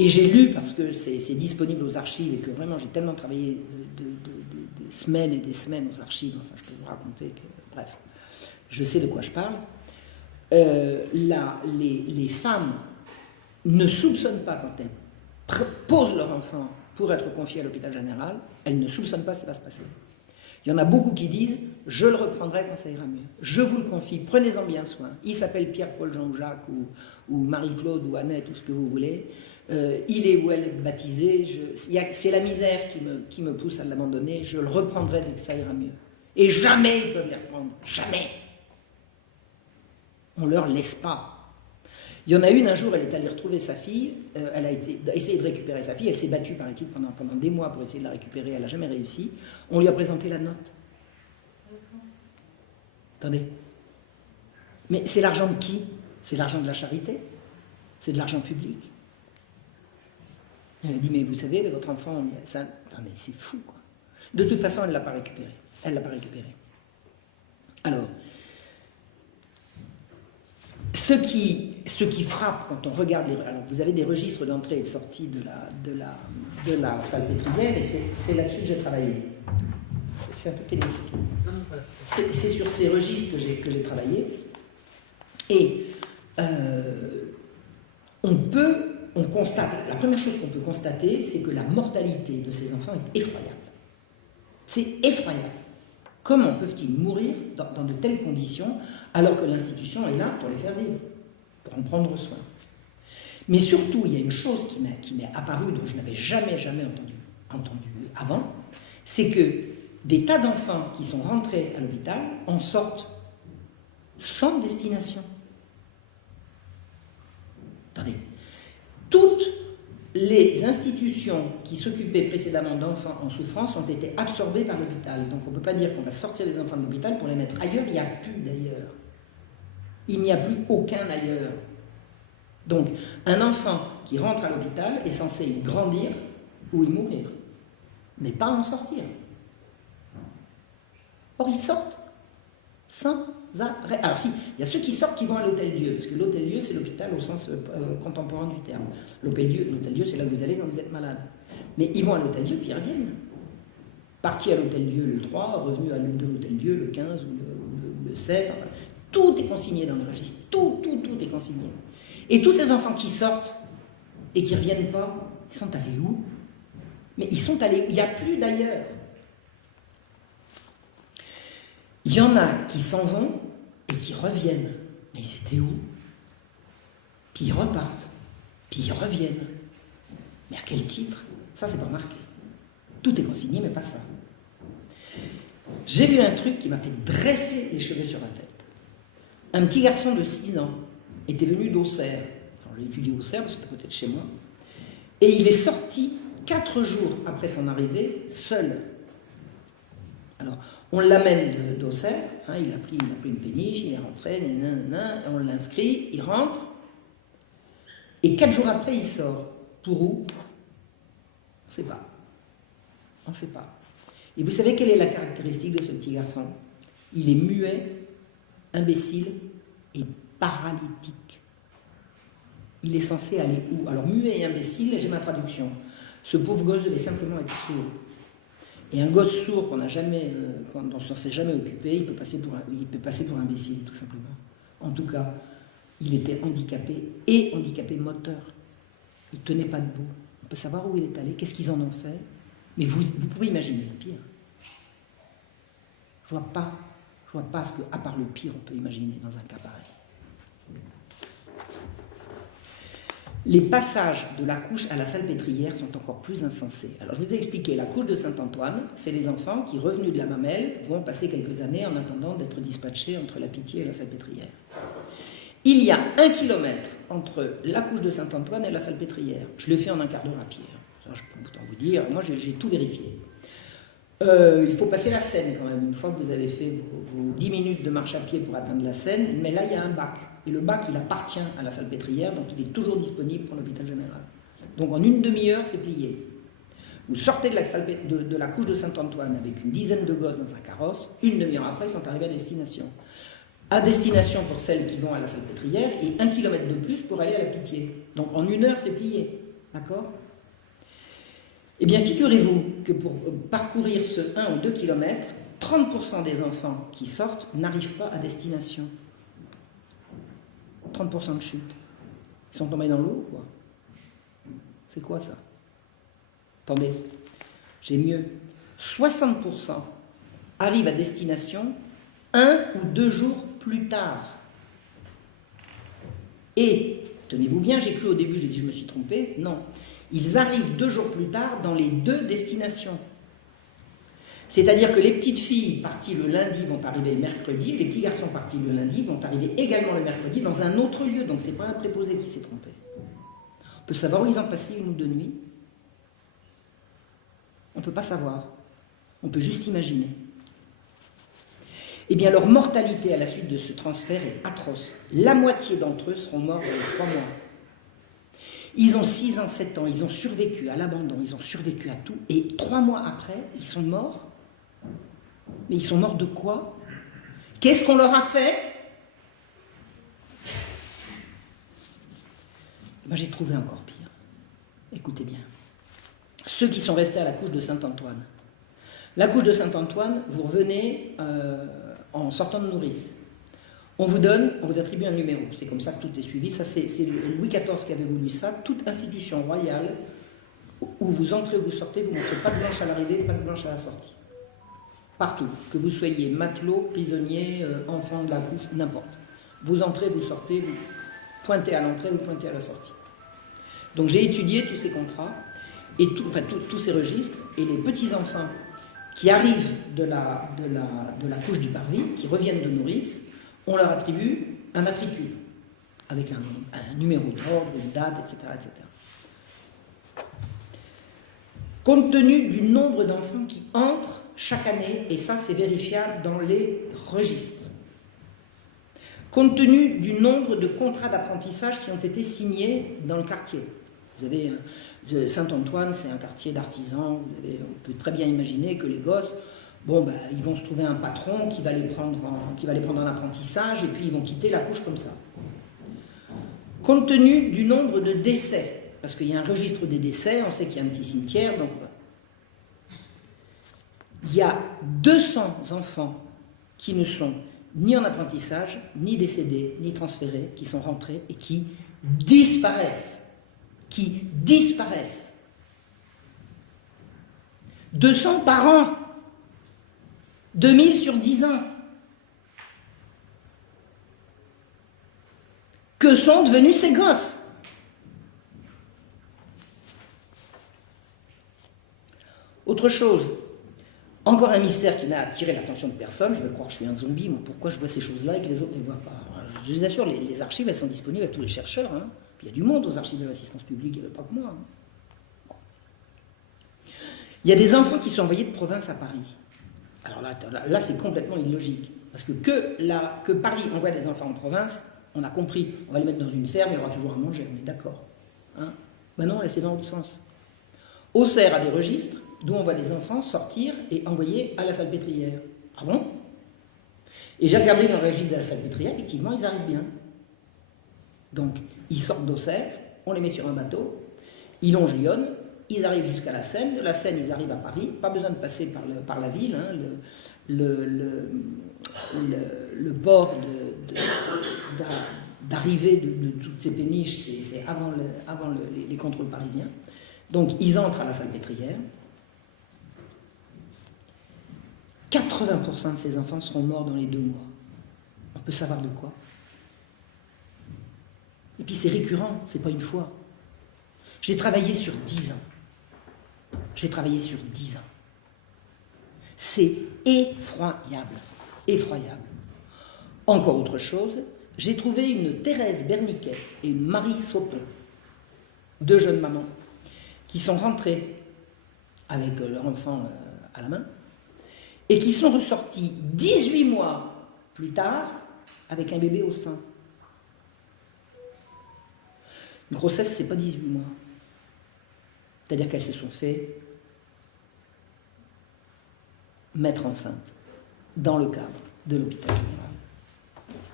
Et j'ai lu, parce que c'est disponible aux archives, et que vraiment j'ai tellement travaillé des semaines et des semaines aux archives, enfin je peux vous raconter que, bref, je sais de quoi je parle. Les femmes ne soupçonnent pas quand elles posent leur enfant pour être confiées à l'hôpital général, elles ne soupçonnent pas ce qui va se passer. Il y en a beaucoup qui disent « je le reprendrai quand ça ira mieux ». Je vous le confie, prenez-en bien soin. Il s'appelle Pierre, Paul, Jean ou Jacques, ou Marie-Claude, ou Annette, ou ce que vous voulez. Il est ou elle est baptisé. C'est la misère qui me pousse à l'abandonner. Je le reprendrai dès que ça ira mieux. Et jamais ils peuvent les reprendre. Jamais. On ne leur laisse pas. Il y en a une, un jour, elle est allée retrouver sa fille, elle a essayé de récupérer sa fille, elle s'est battue, paraît-il, pendant des mois pour essayer de la récupérer, elle n'a jamais réussi. On lui a présenté la note. Attendez. Mais c'est l'argent de qui? C'est l'argent de la charité? C'est de l'argent public? Elle a dit, mais vous savez, votre enfant, ça... Attendez, c'est fou, quoi. De toute façon, elle ne l'a pas récupéré. Elle ne l'a pas récupéré. Alors, ce qui frappe quand on regarde alors vous avez des registres d'entrée et de sortie de la salpêtrière, et c'est là-dessus que j'ai travaillé. C'est un peu pénible. C'est sur ces registres que j'ai travaillé. Et on constate, la première chose qu'on peut constater, c'est que la mortalité de ces enfants est effroyable. C'est effroyable. Comment peuvent-ils mourir dans de telles conditions alors que l'institution est là pour les faire vivre, pour en prendre soin? Mais surtout, il y a une chose qui m'est apparue, dont je n'avais jamais entendu avant, c'est que des tas d'enfants qui sont rentrés à l'hôpital en sortent sans destination. Attendez, toutes les institutions qui s'occupaient précédemment d'enfants en souffrance ont été absorbées par l'hôpital. Donc on ne peut pas dire qu'on va sortir les enfants de l'hôpital pour les mettre ailleurs. Il n'y a plus d'ailleurs. Il n'y a plus aucun ailleurs. Donc un enfant qui rentre à l'hôpital est censé y grandir ou y mourir, mais pas en sortir. Or ils sortent sans arrêt. Alors si, il y a ceux qui sortent qui vont à l'Hôtel-Dieu, parce que l'Hôtel-Dieu c'est l'hôpital au sens contemporain du terme. L'Hôtel-Dieu c'est là où vous allez quand vous êtes malade. Mais ils vont à l'Hôtel-Dieu puis ils reviennent. Partis à l'Hôtel-Dieu le 3, revenus à l'Hôtel-Dieu le 15 ou le 7, enfin, tout est consigné dans le registre, tout est consigné. Et tous ces enfants qui sortent et qui ne reviennent pas, ils sont allés où? Mais ils sont allés, il n'y a plus d'ailleurs. Il y en a qui s'en vont et qui reviennent. Mais ils étaient où? Puis ils repartent. Puis ils reviennent. Mais à quel titre? Ça, c'est pas marqué. Tout est consigné, mais pas ça. J'ai vu un truc qui m'a fait dresser les cheveux sur la tête. Un petit garçon de 6 ans était venu d'Auxerre. Enfin, j'ai étudié Auxerre, parce que c'était à côté de chez moi. Et il est sorti 4 jours après son arrivée, seul. Alors, on l'amène d'Auxerre, hein, il a pris une péniche, il est rentré, on l'inscrit, il rentre, et 4 jours après, il sort. Pour où? On ne sait pas. On ne sait pas. Et vous savez quelle est la caractéristique de ce petit garçon? Il est muet, imbécile et paralytique. Il est censé aller où? Alors, muet et imbécile, j'ai ma traduction. Ce pauvre gosse devait simplement être sourd. Et un gosse sourd dont on ne s'est jamais occupé, il peut passer pour imbécile, tout simplement. En tout cas, il était handicapé moteur. Il ne tenait pas debout. On peut savoir où il est allé, qu'est-ce qu'ils en ont fait. Mais vous pouvez imaginer le pire. Je ne vois pas ce qu'à part le pire, on peut imaginer dans un cas pareil. Les passages de la couche à la salpêtrière sont encore plus insensés. Alors je vous ai expliqué, la couche de Saint-Antoine, c'est les enfants qui, revenus de la mamelle, vont passer quelques années en attendant d'être dispatchés entre la Pitié et la salpêtrière. Il y a 1 kilomètre entre la couche de Saint-Antoine et la salpêtrière. Je l'ai fait en un quart d'heure à pied. Ça, je peux autant vous dire, moi j'ai tout vérifié. Il faut passer la Seine quand même, une fois que vous avez fait vos 10 minutes de marche à pied pour atteindre la Seine, mais là il y a un bac. Et le bac, il appartient à la salpêtrière, donc il est toujours disponible pour l'hôpital général. Donc en une demi-heure, c'est plié. Vous sortez de la couche de Saint-Antoine avec une dizaine de gosses dans un carrosse, une demi-heure après, ils sont arrivés à destination. À destination pour celles qui vont à la salpêtrière, et 1 kilomètre de plus pour aller à la Pitié. Donc en 1 heure, c'est plié. D'accord? Eh bien, figurez-vous que pour parcourir ce 1 ou 2 kilomètres, 30% des enfants qui sortent n'arrivent pas à destination. 30% de chute. Ils sont tombés dans l'eau, quoi. C'est quoi ça? Attendez, j'ai mieux. 60% arrivent à destination 1 ou 2 jours plus tard. Et, tenez-vous bien, j'ai cru au début, j'ai dit je me suis trompé, non. Ils arrivent 2 jours plus tard dans les 2 destinations. C'est-à-dire que les petites filles parties le lundi vont arriver le mercredi, les petits garçons partis le lundi vont arriver également le mercredi dans un autre lieu. Donc ce n'est pas un préposé qui s'est trompé. On peut savoir où ils ont passé 1 ou 2 nuits. On ne peut pas savoir. On peut juste imaginer. Eh bien, leur mortalité à la suite de ce transfert est atroce. La moitié d'entre eux seront morts dans les 3 mois. Ils ont 6 ans, 7 ans, ils ont survécu à l'abandon, ils ont survécu à tout, et 3 mois après, ils sont morts. Mais ils sont morts de quoi? Qu'est-ce qu'on leur a fait? Ben, j'ai trouvé encore pire. Écoutez bien. Ceux qui sont restés à la couche de Saint-Antoine. La couche de Saint-Antoine, vous revenez en sortant de nourrice. On vous attribue un numéro. C'est comme ça que tout est suivi. Ça, c'est Louis XIV qui avait voulu ça. Toute institution royale où vous entrez ou vous sortez, vous ne montrez pas de blanche à l'arrivée, pas de blanche à la sortie. Partout. Que vous soyez matelot, prisonnier, enfant de la couche, n'importe. Vous entrez, vous sortez, vous pointez à l'entrée, vous pointez à la sortie. Donc j'ai étudié tous ces contrats, et tous ces registres, et les petits-enfants qui arrivent de la couche du parvis, qui reviennent de nourrice, on leur attribue un matricule, avec un numéro d'ordre, une date, etc., etc. Compte tenu du nombre d'enfants qui entrent chaque année, et ça c'est vérifiable dans les registres, compte tenu du nombre de contrats d'apprentissage qui ont été signés dans le quartier. Vous avez Saint-Antoine, c'est un quartier d'artisans, on peut très bien imaginer que les gosses, ils vont se trouver un patron qui va les prendre en apprentissage, et puis ils vont quitter la couche comme ça. Compte tenu du nombre de décès, parce qu'il y a un registre des décès, on sait qu'il y a un petit cimetière, donc il y a 200 enfants qui ne sont ni en apprentissage, ni décédés, ni transférés, qui sont rentrés et qui disparaissent. 200 par an. 2000 sur 10 ans. Que sont devenus ces gosses? Autre chose, encore un mystère qui n'a attiré l'attention de personne. Je vais croire que je suis un zombie, mais pourquoi je vois ces choses-là et que les autres ne les voient pas? Je vous assure, les archives, elles sont disponibles à tous les chercheurs. Hein. Puis il y a du monde aux archives de l'assistance publique, il n'y avait pas que moi. Hein. Bon. Il y a des enfants qui sont envoyés de province à Paris. Alors là c'est complètement illogique. Parce que Paris envoie des enfants en province, on a compris, on va les mettre dans une ferme, il y aura toujours à manger, on est d'accord. Hein? Ben non, c'est dans l'autre sens. Auxerre a des registres d'où on voit des enfants sortir et envoyer à la Salpêtrière. Ah bon? Et j'ai regardé dans le registre de la Salpêtrière, effectivement, ils arrivent bien. Donc, ils sortent d'Auxerre, on les met sur un bateau, ils longent Lyon, ils arrivent jusqu'à la Seine, de la Seine, ils arrivent à Paris, pas besoin de passer par la ville, hein, le port d'arrivée de toutes ces péniches, c'est avant les contrôles parisiens. Donc, ils entrent à la Salpêtrière. 80% de ces enfants seront morts dans les 2 mois. On peut savoir de quoi. Et puis c'est récurrent, c'est pas une fois. J'ai travaillé sur 10 ans. C'est effroyable. Effroyable. Encore autre chose, j'ai trouvé une Thérèse Berniquet et une Marie Sauton, 2 jeunes mamans, qui sont rentrées avec leur enfant à la main, et qui sont ressortis 18 mois plus tard avec un bébé au sein. Une grossesse, c'est pas 18 mois. C'est-à-dire qu'elles se sont fait mettre enceinte dans le cadre de l'hôpital général.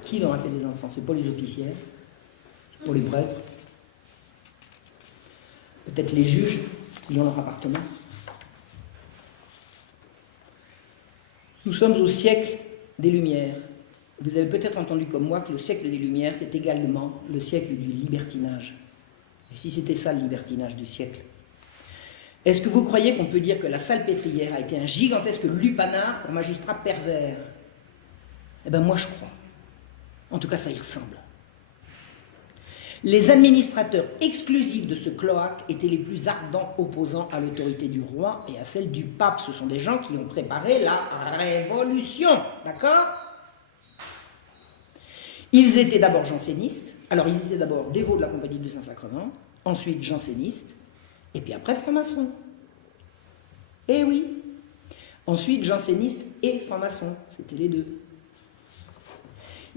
Qui leur a fait des enfants? C'est pas les officiels, c'est pas les prêtres, peut-être les juges dans leur appartement. Nous sommes au siècle des Lumières. Vous avez peut-être entendu comme moi que le siècle des Lumières, c'est également le siècle du libertinage. Et si c'était ça le libertinage du siècle? Est-ce que vous croyez qu'on peut dire que la Salpêtrière a été un gigantesque lupanar pour magistrats pervers? Eh bien, moi, je crois. En tout cas, ça y ressemble. Les administrateurs exclusifs de ce cloaque étaient les plus ardents opposants à l'autorité du roi et à celle du pape. Ce sont des gens qui ont préparé la révolution, d'accord? Ils étaient d'abord jansénistes. Alors, ils étaient d'abord dévots de la Compagnie du Saint-Sacrement, ensuite jansénistes, et puis après francs-maçons. Eh oui. Ensuite, jansénistes et francs-maçons, c'était les deux.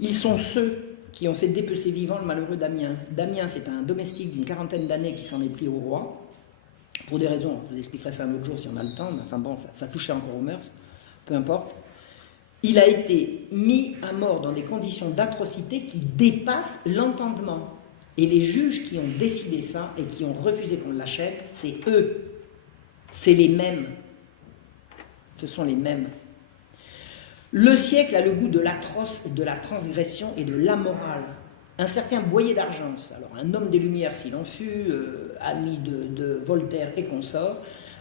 Ils sont ceux qui ont fait dépecer vivant le malheureux Damien. Damien, c'est un domestique d'une 40aine d'années qui s'en est pris au roi, pour des raisons, je vous expliquerai ça un autre jour si on a le temps, mais enfin bon, ça touchait encore aux mœurs, peu importe. Il a été mis à mort dans des conditions d'atrocité qui dépassent l'entendement. Et les juges qui ont décidé ça et qui ont refusé qu'on l'achète, c'est eux. C'est les mêmes. Ce sont les mêmes. Le siècle a le goût de l'atroce, de la transgression et de l'amoral. Un certain Boyer d'Argence, alors un homme des Lumières s'il en fut, ami de Voltaire et consorts,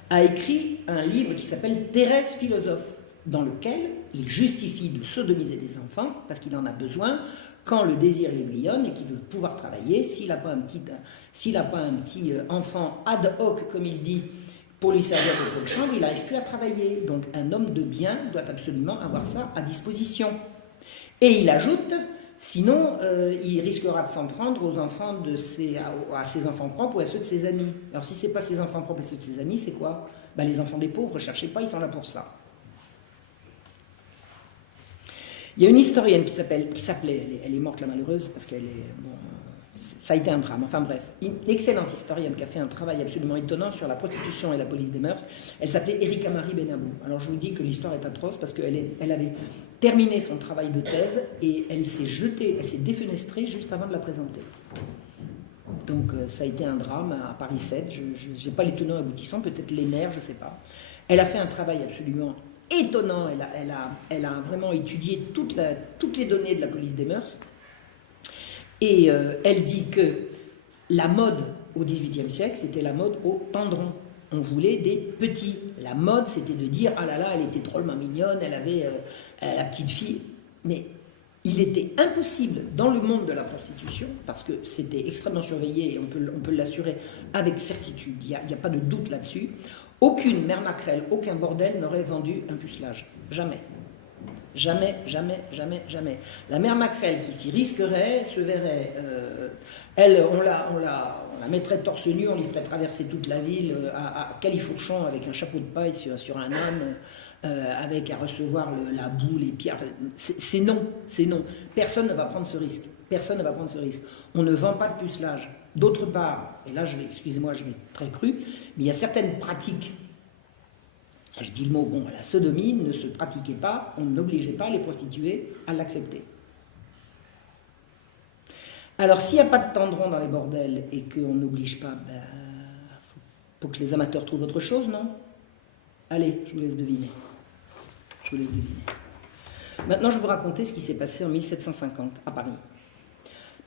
a écrit un livre qui s'appelle Thérèse philosophe, dans lequel il justifie de sodomiser des enfants, parce qu'il en a besoin, quand le désir l'aiguillonne et qu'il veut pouvoir travailler, s'il n'a pas un petit enfant ad hoc, comme il dit, pour lui servir de pot de chambre, il n'arrive plus à travailler. Donc un homme de bien doit absolument avoir ça à disposition. Et il ajoute, sinon il risquera de s'en prendre aux enfants à ses enfants propres ou à ceux de ses amis. Alors si ce n'est pas ses enfants propres et ceux de ses amis, c'est quoi? Ben, les enfants des pauvres, ne cherchez pas, ils sont là pour ça. Il y a une historienne qui s'appelait, elle est morte la malheureuse, parce qu'elle est... Bon, ça a été un drame, enfin bref, une excellente historienne qui a fait un travail absolument étonnant sur la prostitution et la police des mœurs. Elle s'appelait Erika Marie Benabou. Alors je vous dis que l'histoire est atroce parce qu'elle avait terminé son travail de thèse et elle s'est défenestrée juste avant de la présenter. Donc ça a été un drame à Paris 7, je n'ai pas les tenants aboutissants, peut-être les nerfs, je ne sais pas. Elle a fait un travail absolument étonnant, elle a vraiment étudié toutes les données de la police des mœurs. Et elle dit que la mode au XVIIIe siècle, c'était la mode au tendron. On voulait des petits. La mode, c'était de dire « Ah là là, elle était drôlement mignonne, elle avait la petite fille. » Mais il était impossible dans le monde de la prostitution, parce que c'était extrêmement surveillé et on peut l'assurer avec certitude, il n'y a pas de doute là-dessus, aucune mère maquerelle, aucun bordel n'aurait vendu un pucelage. Jamais. Jamais, jamais, jamais, jamais. La mère maquerelle qui s'y risquerait se verrait, on la mettrait torse nu, on lui ferait traverser toute la ville à califourchon avec un chapeau de paille sur un âne, avec à recevoir la boue, les pierres. Enfin, c'est non, c'est non. Personne ne va prendre ce risque. Personne ne va prendre ce risque. On ne vend pas de pucelage. D'autre part, et là excusez-moi, je vais être très cru, mais il y a certaines pratiques. Je dis le mot, bon, la sodomie ne se pratiquait pas, on n'obligeait pas les prostituées à l'accepter. Alors, s'il n'y a pas de tendron dans les bordels et qu'on n'oblige pas, faut que les amateurs trouvent autre chose, non? Allez, je vous laisse deviner. Maintenant, je vais vous raconter ce qui s'est passé en 1750 à Paris.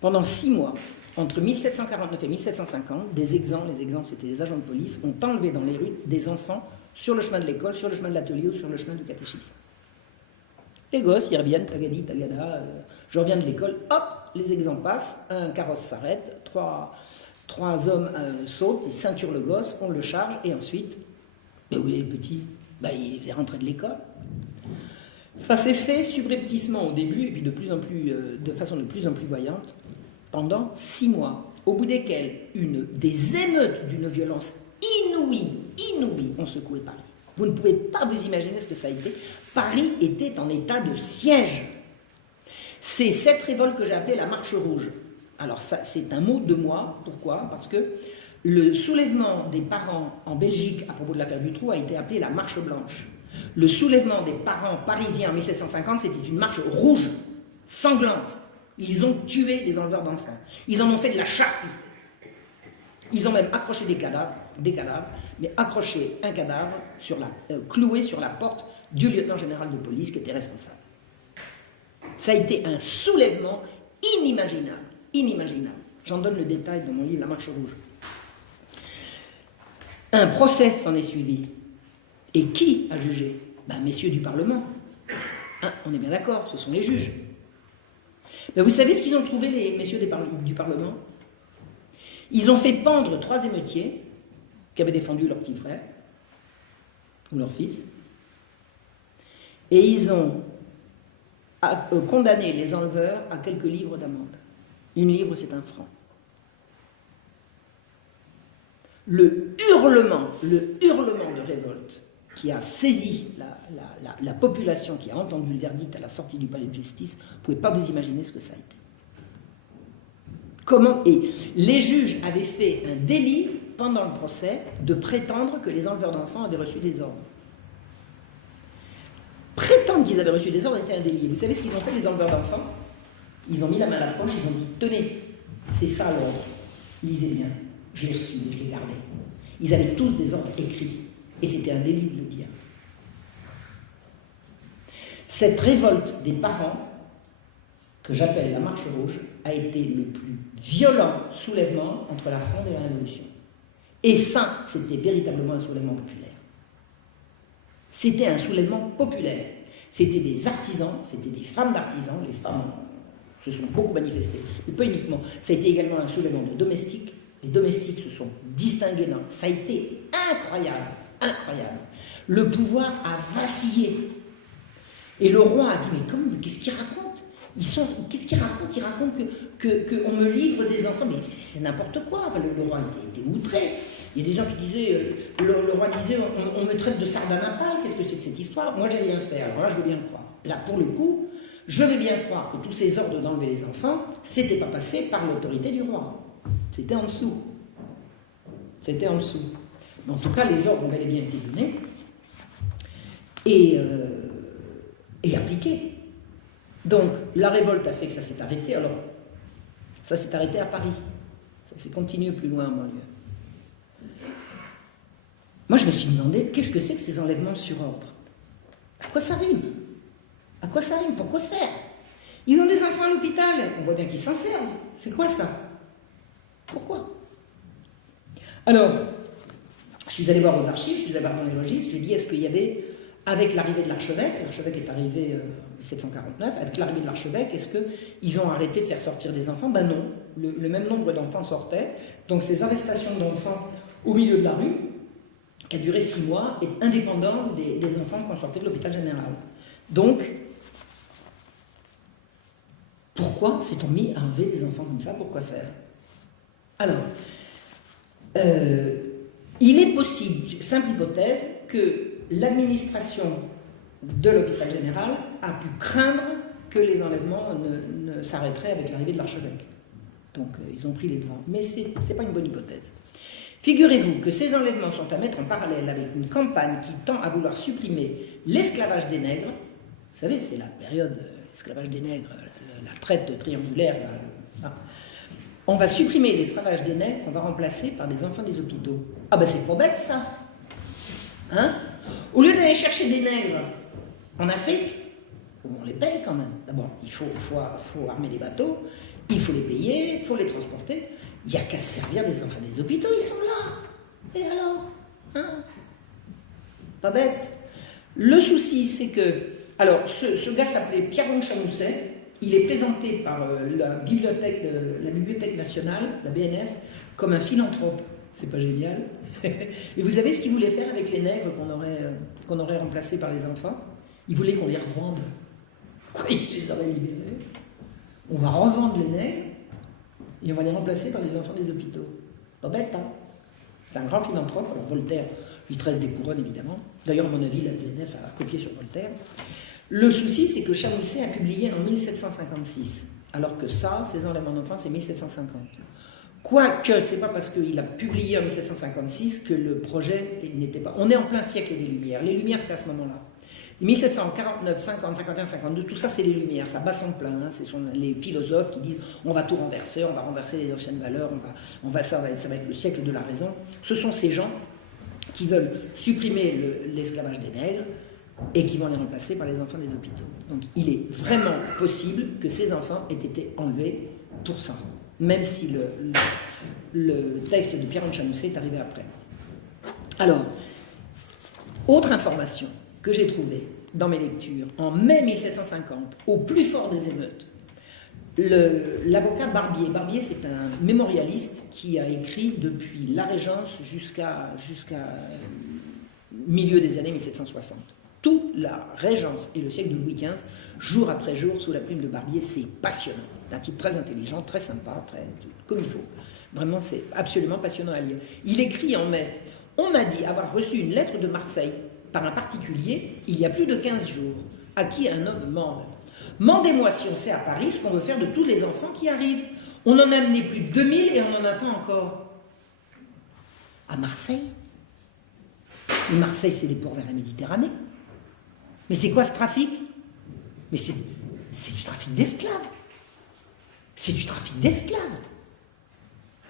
Pendant 6 mois, entre 1749 et 1750, les exempts c'était des agents de police, ont enlevé dans les rues des enfants sur le chemin de l'école, sur le chemin de l'atelier ou sur le chemin du catéchisme. Les gosses, ils reviennent, tagadi, tagada, je reviens de l'école, hop, les exempts passent, un carrosse s'arrête, trois hommes sautent, ils ceinturent le gosse, on le charge, et ensuite, où est le petit? Il est rentré de l'école. Ça s'est fait subrepticement au début, et puis de façon de plus en plus voyante, pendant 6 mois, au bout desquels des émeutes d'une violence inouïe ont secoué Paris. Vous ne pouvez pas vous imaginer ce que ça a été. Paris était en état de siège. C'est cette révolte que j'ai appelée la Marche Rouge. Alors ça, c'est un mot de moi. Pourquoi? Parce que le soulèvement des parents en Belgique à propos de l'affaire Dutroux a été appelé la Marche Blanche. Le soulèvement des parents parisiens en 1750, c'était une marche rouge, sanglante. Ils ont tué des enleveurs d'enfants. Ils en ont fait de la charpie. Ils ont même accroché des cadavres, mais accroché un cadavre cloué sur la porte du lieutenant général de police qui était responsable. Ça a été un soulèvement inimaginable. J'en donne le détail dans mon livre La Marche Rouge. Un procès s'en est suivi. Et qui a jugé? Ben, messieurs du Parlement. Hein, on est bien d'accord, ce sont les juges. Mais vous savez ce qu'ils ont trouvé, les messieurs du Parlement? Ils ont fait pendre 3 émeutiers qui avaient défendu leur petit frère ou leur fils. Et ils ont condamné les enleveurs à quelques livres d'amende. 1 livre, c'est 1 franc. Le hurlement de révolte qui a saisi la population, qui a entendu le verdict à la sortie du palais de justice, vous ne pouvez pas vous imaginer ce que ça a été. Comment? Et les juges avaient fait un délit pendant le procès de prétendre que les enleveurs d'enfants avaient reçu des ordres. Prétendre qu'ils avaient reçu des ordres était un délit. Vous savez ce qu'ils ont fait, les enleveurs d'enfants? Ils ont mis la main à la poche, ils ont dit « Tenez, c'est ça l'ordre, lisez bien, je l'ai reçu, je l'ai gardé. » Ils avaient tous des ordres écrits, et c'était un délit de le dire. Cette révolte des parents, que j'appelle la Marche Rouge, a été le plus violent soulèvement entre la Fronde et la Révolution. Et ça, c'était véritablement un soulèvement populaire. C'était un soulèvement populaire. C'était des artisans, c'était des femmes d'artisans, les femmes se sont beaucoup manifestées, mais pas uniquement. Ça a été également un soulèvement de domestiques. Les domestiques se sont distingués. Ça a été incroyable, incroyable. Le pouvoir a vacillé. Et le roi a dit, mais qu'est-ce qu'ils racontent? Qu'est-ce qu'ils racontent? Ils racontent qu'on me livre des enfants. Mais c'est n'importe quoi. Enfin, le roi était outré. Il y a des gens qui disaient, le roi disait, on me traite de sardanapale, qu'est-ce que c'est que cette histoire? Moi, j'ai rien fait. Alors là, je veux bien le croire. Là, pour le coup, je vais bien croire que tous ces ordres d'enlever les enfants, c'était pas passé par l'autorité du roi. C'était en dessous. C'était en dessous. Mais en tout cas, les ordres ont bel et bien été donnés et appliqués. Donc, la révolte a fait que ça s'est arrêté. Alors, ça s'est arrêté à Paris. Ça s'est continué plus loin en banlieue. Moi, je me suis demandé, qu'est-ce que c'est que ces enlèvements sur ordre? À quoi ça rime? À quoi ça rime? Pourquoi faire? Ils ont des enfants à l'hôpital. On voit bien qu'ils s'en servent. C'est quoi ça? Pourquoi? Alors, je suis allé voir aux archives, je suis allé voir dans les registres, j'ai dit, est-ce qu'il y avait, avec l'arrivée de l'archevêque est arrivé en 1749, avec l'arrivée de l'archevêque, est-ce qu'ils ont arrêté de faire sortir des enfants? Ben non, le même nombre d'enfants sortaient, donc ces arrestations d'enfants au milieu de la rue, qui a duré 6 mois, est indépendant des enfants qu'on sortait de l'hôpital général. Donc, pourquoi s'est-on mis à enlever des enfants comme ça? Pourquoi faire? Alors, il est possible, simple hypothèse, que l'administration de l'hôpital général a pu craindre que les enlèvements ne s'arrêteraient avec l'arrivée de l'archevêque. Donc, ils ont pris les devants. Mais ce n'est pas une bonne hypothèse. Figurez-vous que ces enlèvements sont à mettre en parallèle avec une campagne qui tend à vouloir supprimer l'esclavage des nègres. Vous savez, c'est la période esclavage des nègres, la traite triangulaire. On va supprimer l'esclavage des nègres qu'on va remplacer par des enfants des hôpitaux. Ah ben c'est pas bête ça. Hein? Au lieu d'aller chercher des nègres en Afrique, où on les paye quand même. D'abord, il faut armer les bateaux, il faut les payer, il faut les transporter. Il n'y a qu'à se servir des enfants des hôpitaux, ils sont là. Et alors? Hein? Pas bête. Le souci, c'est que... Alors, ce gars s'appelait Pierron Chamousset. Il est présenté par la Bibliothèque nationale, la BNF, comme un philanthrope. C'est pas génial? Et vous savez ce qu'il voulait faire avec les nègres qu'on aurait remplacés par les enfants? Il voulait qu'on les revende. Quoi, il les aurait libérés? On va revendre les nègres et on va les remplacer par les enfants des hôpitaux. Pas bête, hein? C'est un grand philanthrope. Alors Voltaire lui tresse des couronnes, évidemment. D'ailleurs, à mon avis, la BNF a copié sur Voltaire. Le souci, c'est que Chamousset a publié en 1756, alors que ça, ces enlèvements d'enfants, c'est 1750. Quoique, c'est pas parce qu'il a publié en 1756 que le projet n'était pas... On est en plein siècle des Lumières. Les Lumières, c'est à ce moment-là. 1749, 50, 51, 52, tout ça, c'est les Lumières. Ça bat son plein. Hein. Ce sont les philosophes qui disent on va tout renverser, on va renverser les anciennes valeurs, ça va être le siècle de la raison. Ce sont ces gens qui veulent supprimer l'esclavage des nègres et qui vont les remplacer par les enfants des hôpitaux. Donc il est vraiment possible que ces enfants aient été enlevés pour ça, même si le texte de Pierron Chamousset est arrivé après. Alors, autre information que j'ai trouvée dans mes lectures, en mai 1750, au plus fort des émeutes, l'avocat Barbier. Barbier, c'est un mémorialiste qui a écrit depuis la Régence jusqu'à milieu des années 1760. Toute la Régence et le siècle de Louis XV, jour après jour, sous la plume de Barbier, c'est passionnant. C'est un type très intelligent, très sympa, comme il faut. Vraiment, c'est absolument passionnant à lire. Il écrit en mai, « On m'a dit avoir reçu une lettre de Marseille par un particulier il y a plus de 15 jours, à qui un homme mande. Mandez-moi si on sait à Paris ce qu'on veut faire de tous les enfants qui arrivent. On en a amené plus de 2000 et on en attend encore. » À Marseille? Mais Marseille, c'est des ports vers la Méditerranée. Mais c'est quoi ce trafic? Mais c'est du trafic d'esclaves. C'est du trafic d'esclaves.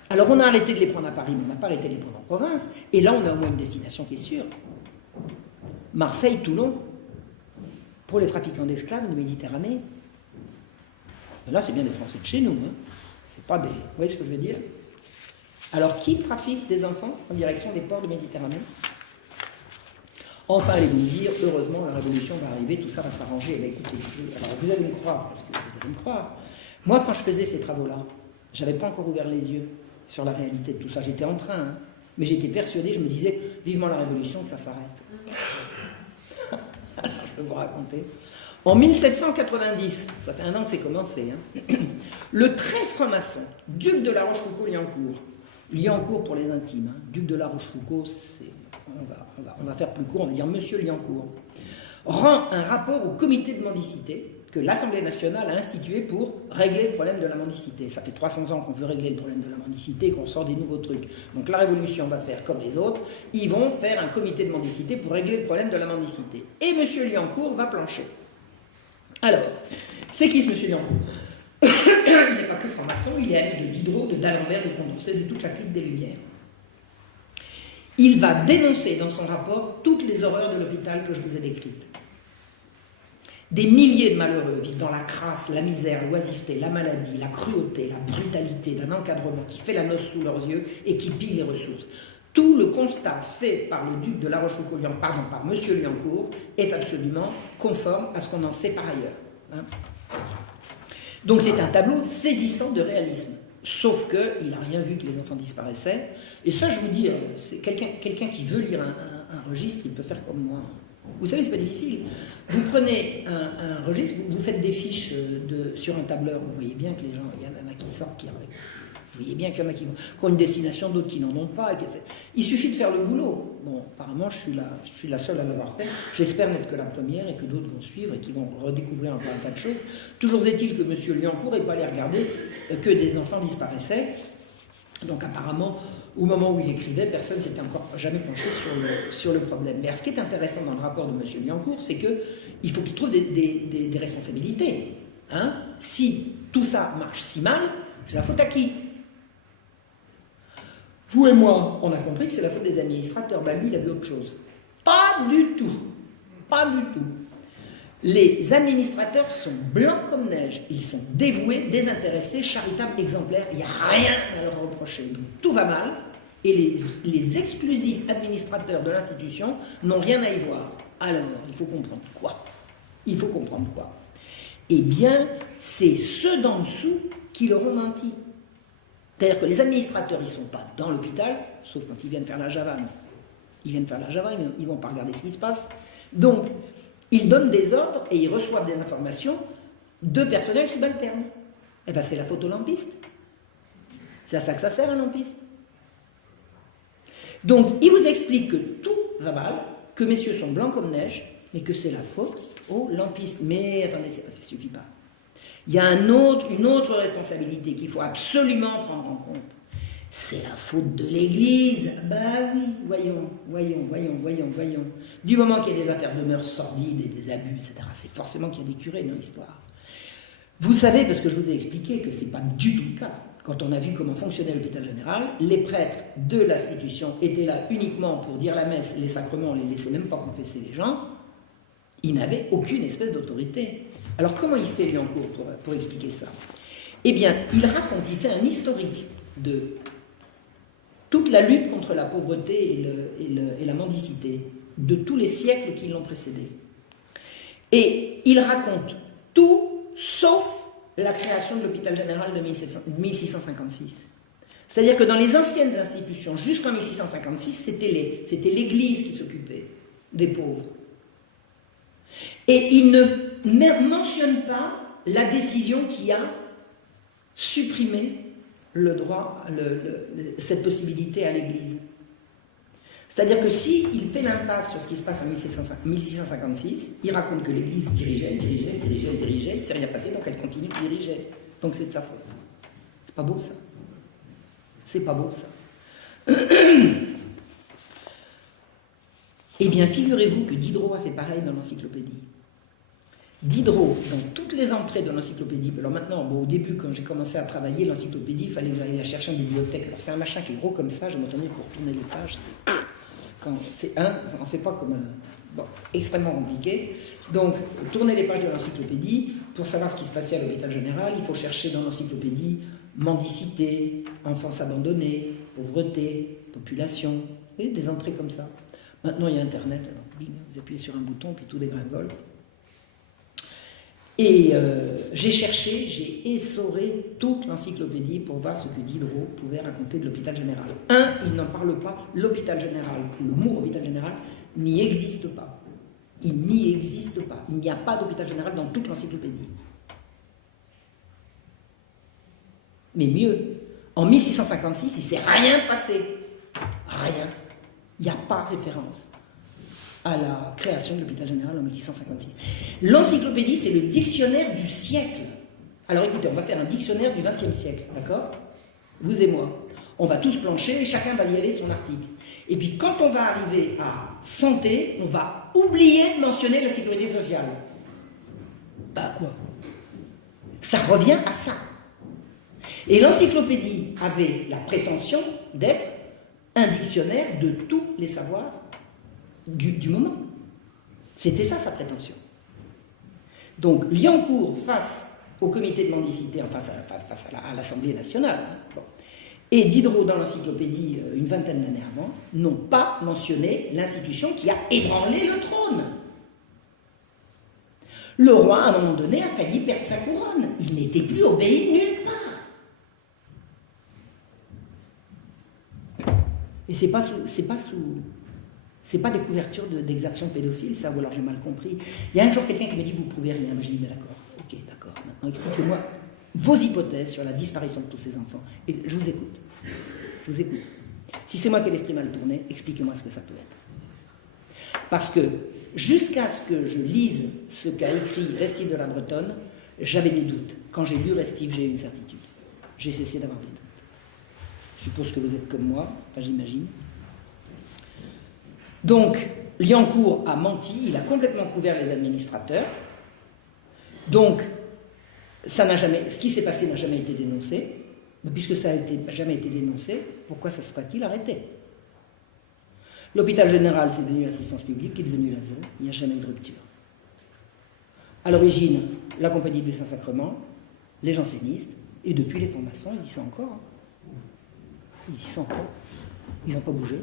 Alors on a arrêté de les prendre à Paris, mais on n'a pas arrêté de les prendre en province. Et là, on a au moins une destination qui est sûre. Marseille, Toulon, pour les trafiquants d'esclaves de Méditerranée. Et là, c'est bien des Français de chez nous. Hein. C'est pas des... Vous voyez ce que je veux dire? Alors, qui trafique des enfants en direction des ports de Méditerranée? Enfin, allez-vous me dire, heureusement, la révolution va arriver, tout ça va s'arranger. Eh bien, écoutez, alors vous allez me croire, parce que vous allez me croire. Moi, quand je faisais ces travaux-là, je n'avais pas encore ouvert les yeux sur la réalité de tout ça. J'étais en train, hein, mais j'étais persuadé, je me disais, vivement la révolution, que ça s'arrête. Alors, je vais vous raconter. En 1790, ça fait un an que c'est commencé, hein, le très franc-maçon, duc de la Rochefoucauld-Liancourt, Liancourt pour les intimes, hein, duc de la Rochefoucauld, on va faire plus court, on va dire Monsieur Liancourt, rend un rapport au comité de mendicité que l'Assemblée nationale a institué pour régler le problème de la mendicité. Ça fait 300 ans qu'on veut régler le problème de la mendicité et qu'on sort des nouveaux trucs. Donc la Révolution va faire comme les autres, ils vont faire un comité de mendicité pour régler le problème de la mendicité. Et M. Liancourt va plancher. Alors, c'est qui ce M. Liancourt? Il n'est pas que franc-maçon, il est ami de Diderot, de D'Alembert, de Condorcet, de toute la clique des Lumières. Il va dénoncer dans son rapport toutes les horreurs de l'hôpital que je vous ai décrites. Des milliers de malheureux vivent dans la crasse, la misère, l'oisiveté, la maladie, la cruauté, la brutalité d'un encadrement qui fait la noce sous leurs yeux et qui pille les ressources. Tout le constat fait par le duc de la Rochefoucauld, pardon, par M. Liancourt, est absolument conforme à ce qu'on en sait par ailleurs. Hein. Donc c'est un tableau saisissant de réalisme. Sauf qu'il n'a rien vu que les enfants disparaissaient. Et ça, je vous dis, c'est quelqu'un qui veut lire un registre, il peut faire comme moi. Vous savez, c'est pas difficile. Vous prenez un registre, vous faites des fiches sur un tableur, vous voyez bien que les gens, il y en a qui sortent, vous voyez bien qu'il y en a qui ont une destination, d'autres qui n'en ont pas. Il suffit de faire le boulot. Bon, apparemment, je suis la seule à l'avoir fait. J'espère n'être que la première et que d'autres vont suivre et qui vont redécouvrir encore un tas de choses. Toujours est-il que M. Liancourt n'est pas allé regarder que des enfants disparaissaient. Donc apparemment, au moment où il écrivait, personne ne s'était encore jamais penché sur le problème. Mais alors, ce qui est intéressant dans le rapport de M. Liancourt, c'est qu'il faut qu'il trouve des responsabilités. Hein? Si tout ça marche si mal, c'est la faute à qui? Vous et moi, on a compris que c'est la faute des administrateurs. Ben lui, il a vu autre chose. Pas du tout. Pas du tout. Les administrateurs sont blancs comme neige. Ils sont dévoués, désintéressés, charitables, exemplaires. Il n'y a rien à leur reprocher. Donc tout va mal. Et les exclusifs administrateurs de l'institution n'ont rien à y voir. Alors, il faut comprendre quoi? Il faut comprendre quoi? Eh bien, c'est ceux d'en dessous qui leur ont menti. C'est-à-dire que les administrateurs, ils ne sont pas dans l'hôpital, sauf quand ils viennent faire la javane. Ils viennent faire la javane, ils ne vont pas regarder ce qui se passe. Donc, ils donnent des ordres et ils reçoivent des informations de personnel subalterne. Eh bien, c'est la faute aux lampistes. C'est à ça que ça sert, un lampiste. Donc, il vous explique que tout va mal, que messieurs sont blancs comme neige, mais que c'est la faute aux lampistes. Mais attendez, ça ne suffit pas. Il y a une autre responsabilité qu'il faut absolument prendre en compte. C'est la faute de l'Église. Ben oui, voyons. Du moment qu'il y a des affaires de mœurs sordides et des abus, etc., c'est forcément qu'il y a des curés dans l'histoire. Vous savez, parce que je vous ai expliqué que ce n'est pas du tout le cas. Quand on a vu comment fonctionnait l'hôpital général, les prêtres de l'institution étaient là uniquement pour dire la messe, les sacrements, on ne les laissait même pas confesser les gens. Ils n'avaient aucune espèce d'autorité. Alors comment il fait Liancourt pour expliquer ça? Eh bien, il fait un historique de toute la lutte contre la pauvreté et la mendicité de tous les siècles qui l'ont précédé. Et il raconte tout sauf la création de l'hôpital général de 1656. C'est-à-dire que dans les anciennes institutions, jusqu'en 1656, c'était l'Église qui s'occupait des pauvres. Et il ne mentionne pas la décision qui a supprimé le droit, cette possibilité à l'Église. C'est-à-dire que s'il fait l'impasse sur ce qui se passe en 1656, il raconte que l'Église dirigeait, il ne s'est rien passé, donc elle continue de diriger. Donc c'est de sa faute. C'est pas beau ça. C'est pas beau ça. Eh bien, figurez-vous que Diderot a fait pareil dans l'encyclopédie. Diderot, dans toutes les entrées de l'encyclopédie, alors maintenant, au début, quand j'ai commencé à travailler l'encyclopédie, il fallait que j'aille la chercher en bibliothèque. Alors c'est un machin qui est gros comme ça, je m'entendais pour tourner les pages. On ne fait pas comme un... Bon, c'est extrêmement compliqué. Donc, tourner les pages de l'encyclopédie, pour savoir ce qui se passait à l'hôpital général, il faut chercher dans l'encyclopédie mendicité, enfance abandonnée, pauvreté, population, vous voyez, des entrées comme ça. Maintenant, il y a Internet, alors bing, vous appuyez sur un bouton, puis tout dégringole. Et j'ai cherché, j'ai essoré toute l'encyclopédie pour voir ce que Diderot pouvait raconter de l'hôpital général. Il n'en parle pas, l'hôpital général, le mot hôpital général n'y existe pas. Il n'y existe pas. Il n'y a pas d'hôpital général dans toute l'encyclopédie. Mais mieux, en 1656, il ne s'est rien passé. Rien. Il n'y a pas référence à la création de l'hôpital général en 1656. L'encyclopédie, c'est le dictionnaire du siècle. Alors écoutez, on va faire un dictionnaire du XXe siècle, d'accord? Vous et moi. On va tous plancher et chacun va y aller de son article. Et puis quand on va arriver à santé, on va oublier de mentionner la sécurité sociale. Bah quoi? Ça revient à ça. Et l'encyclopédie avait la prétention d'être un dictionnaire de tous les savoirs du moment. C'était ça sa prétention. Donc Liancourt face au comité de mendicité, face à l'Assemblée nationale, bon, et Diderot dans l'encyclopédie une vingtaine d'années avant, n'ont pas mentionné l'institution qui a ébranlé le trône. Le roi, à un moment donné, a failli perdre sa couronne. Il n'était plus obéi nulle part. Et c'est pas des couvertures d'exactions pédophiles, ça, ou alors j'ai mal compris. Il y a un jour quelqu'un qui m'a dit, vous prouvez rien. J'ai dit, mais d'accord, ok, d'accord. Maintenant, expliquez-moi vos hypothèses sur la disparition de tous ces enfants. Et je vous écoute. Je vous écoute. Si c'est moi qui ai l'esprit mal tourné, expliquez-moi ce que ça peut être. Parce que, jusqu'à ce que je lise ce qu'a écrit Restif de la Bretonne, j'avais des doutes. Quand j'ai lu Restif, j'ai eu une certitude. J'ai cessé d'avoir des doutes. Je suppose que vous êtes comme moi, enfin j'imagine. Donc, Liancourt a menti, il a complètement couvert les administrateurs. Donc, ce qui s'est passé n'a jamais été dénoncé. Mais puisque ça n'a jamais été dénoncé, pourquoi ça sera-t-il arrêté? L'hôpital général, c'est devenu l'assistance publique, qui est devenu la zéro. Il n'y a jamais eu de rupture. À l'origine, la Compagnie du Saint-Sacrement, les jansénistes, et depuis les francs-maçons, ils y sont encore. Ils y sont encore. Ils n'ont pas bougé.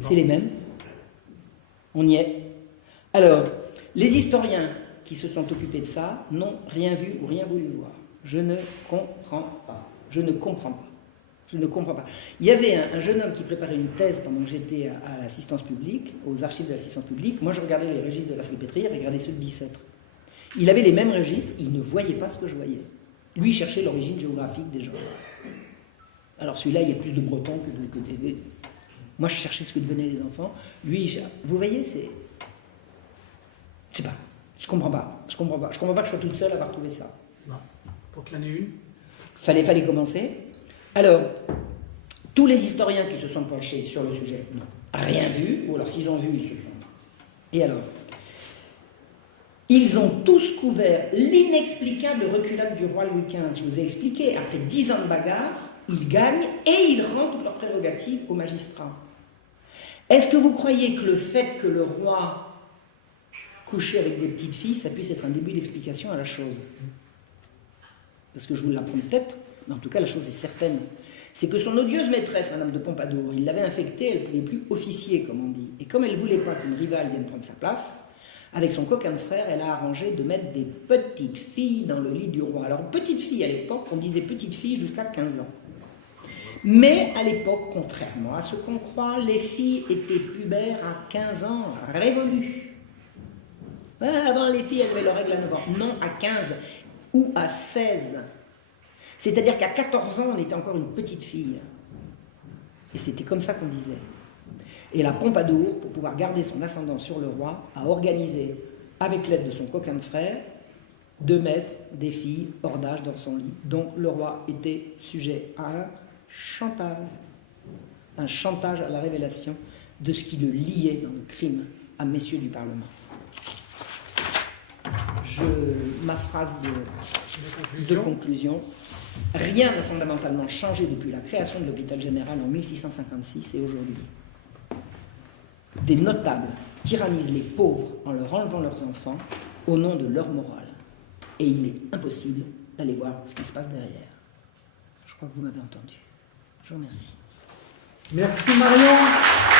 C'est les mêmes. On y est. Alors, les historiens qui se sont occupés de ça n'ont rien vu ou rien voulu voir. Je ne comprends pas. Je ne comprends pas. Je ne comprends pas. Il y avait un jeune homme qui préparait une thèse pendant que j'étais à l'assistance publique, aux archives de l'assistance publique. Moi, je regardais les registres de la Salpêtrière et regardais ceux de Bicêtre. Il avait les mêmes registres, il ne voyait pas ce que je voyais. Lui, il cherchait l'origine géographique des gens. Alors celui-là, il y a plus de Bretons que des... Moi, je cherchais ce que devenaient les enfants. Lui, vous voyez, c'est... Je sais pas. Je comprends pas. Je comprends pas que je sois toute seule à avoir trouvé ça. Non. Faut qu'il y en ait une. Fallait commencer. Alors, tous les historiens qui se sont penchés sur le sujet n'ont rien vu, ou alors s'ils ont vu, ils se sont... Et alors, ils ont tous couvert l'inexplicable reculade du roi Louis XV. Je vous ai expliqué, après 10 ans de bagarre, ils gagnent et ils rendent leurs prérogatives aux magistrats. Est-ce que vous croyez que le fait que le roi couchait avec des petites filles, ça puisse être un début d'explication à la chose? Parce que je vous l'apprends peut-être, mais en tout cas la chose est certaine, c'est que son odieuse maîtresse, Madame de Pompadour, il l'avait infectée, elle ne pouvait plus officier, comme on dit. Et comme elle ne voulait pas qu'une rivale vienne prendre sa place, avec son coquin de frère, elle a arrangé de mettre des petites filles dans le lit du roi. Alors, petite fille, à l'époque, on disait petite fille jusqu'à 15 ans. Mais à l'époque, contrairement à ce qu'on croit, les filles étaient pubères à 15 ans, révolues. Avant, les filles, elles avaient leurs règles à 9 ans. Non, à 15 ou à 16. C'est-à-dire qu'à 14 ans, on était encore une petite fille. Et c'était comme ça qu'on disait. Et la Pompadour, pour pouvoir garder son ascendant sur le roi, a organisé, avec l'aide de son coquin de frère, de mettre des filles hors d'âge dans son lit, dont le roi était sujet à un chantage à la révélation de ce qui le liait dans le crime à messieurs du Parlement. Ma phrase de conclusion. Rien n'a fondamentalement changé depuis la création de l'hôpital général en 1656 et aujourd'hui. Des notables tyrannisent les pauvres en leur enlevant leurs enfants au nom de leur morale. Et il est impossible d'aller voir ce qui se passe derrière. Je crois que vous m'avez entendu. Je vous remercie. Merci Marion.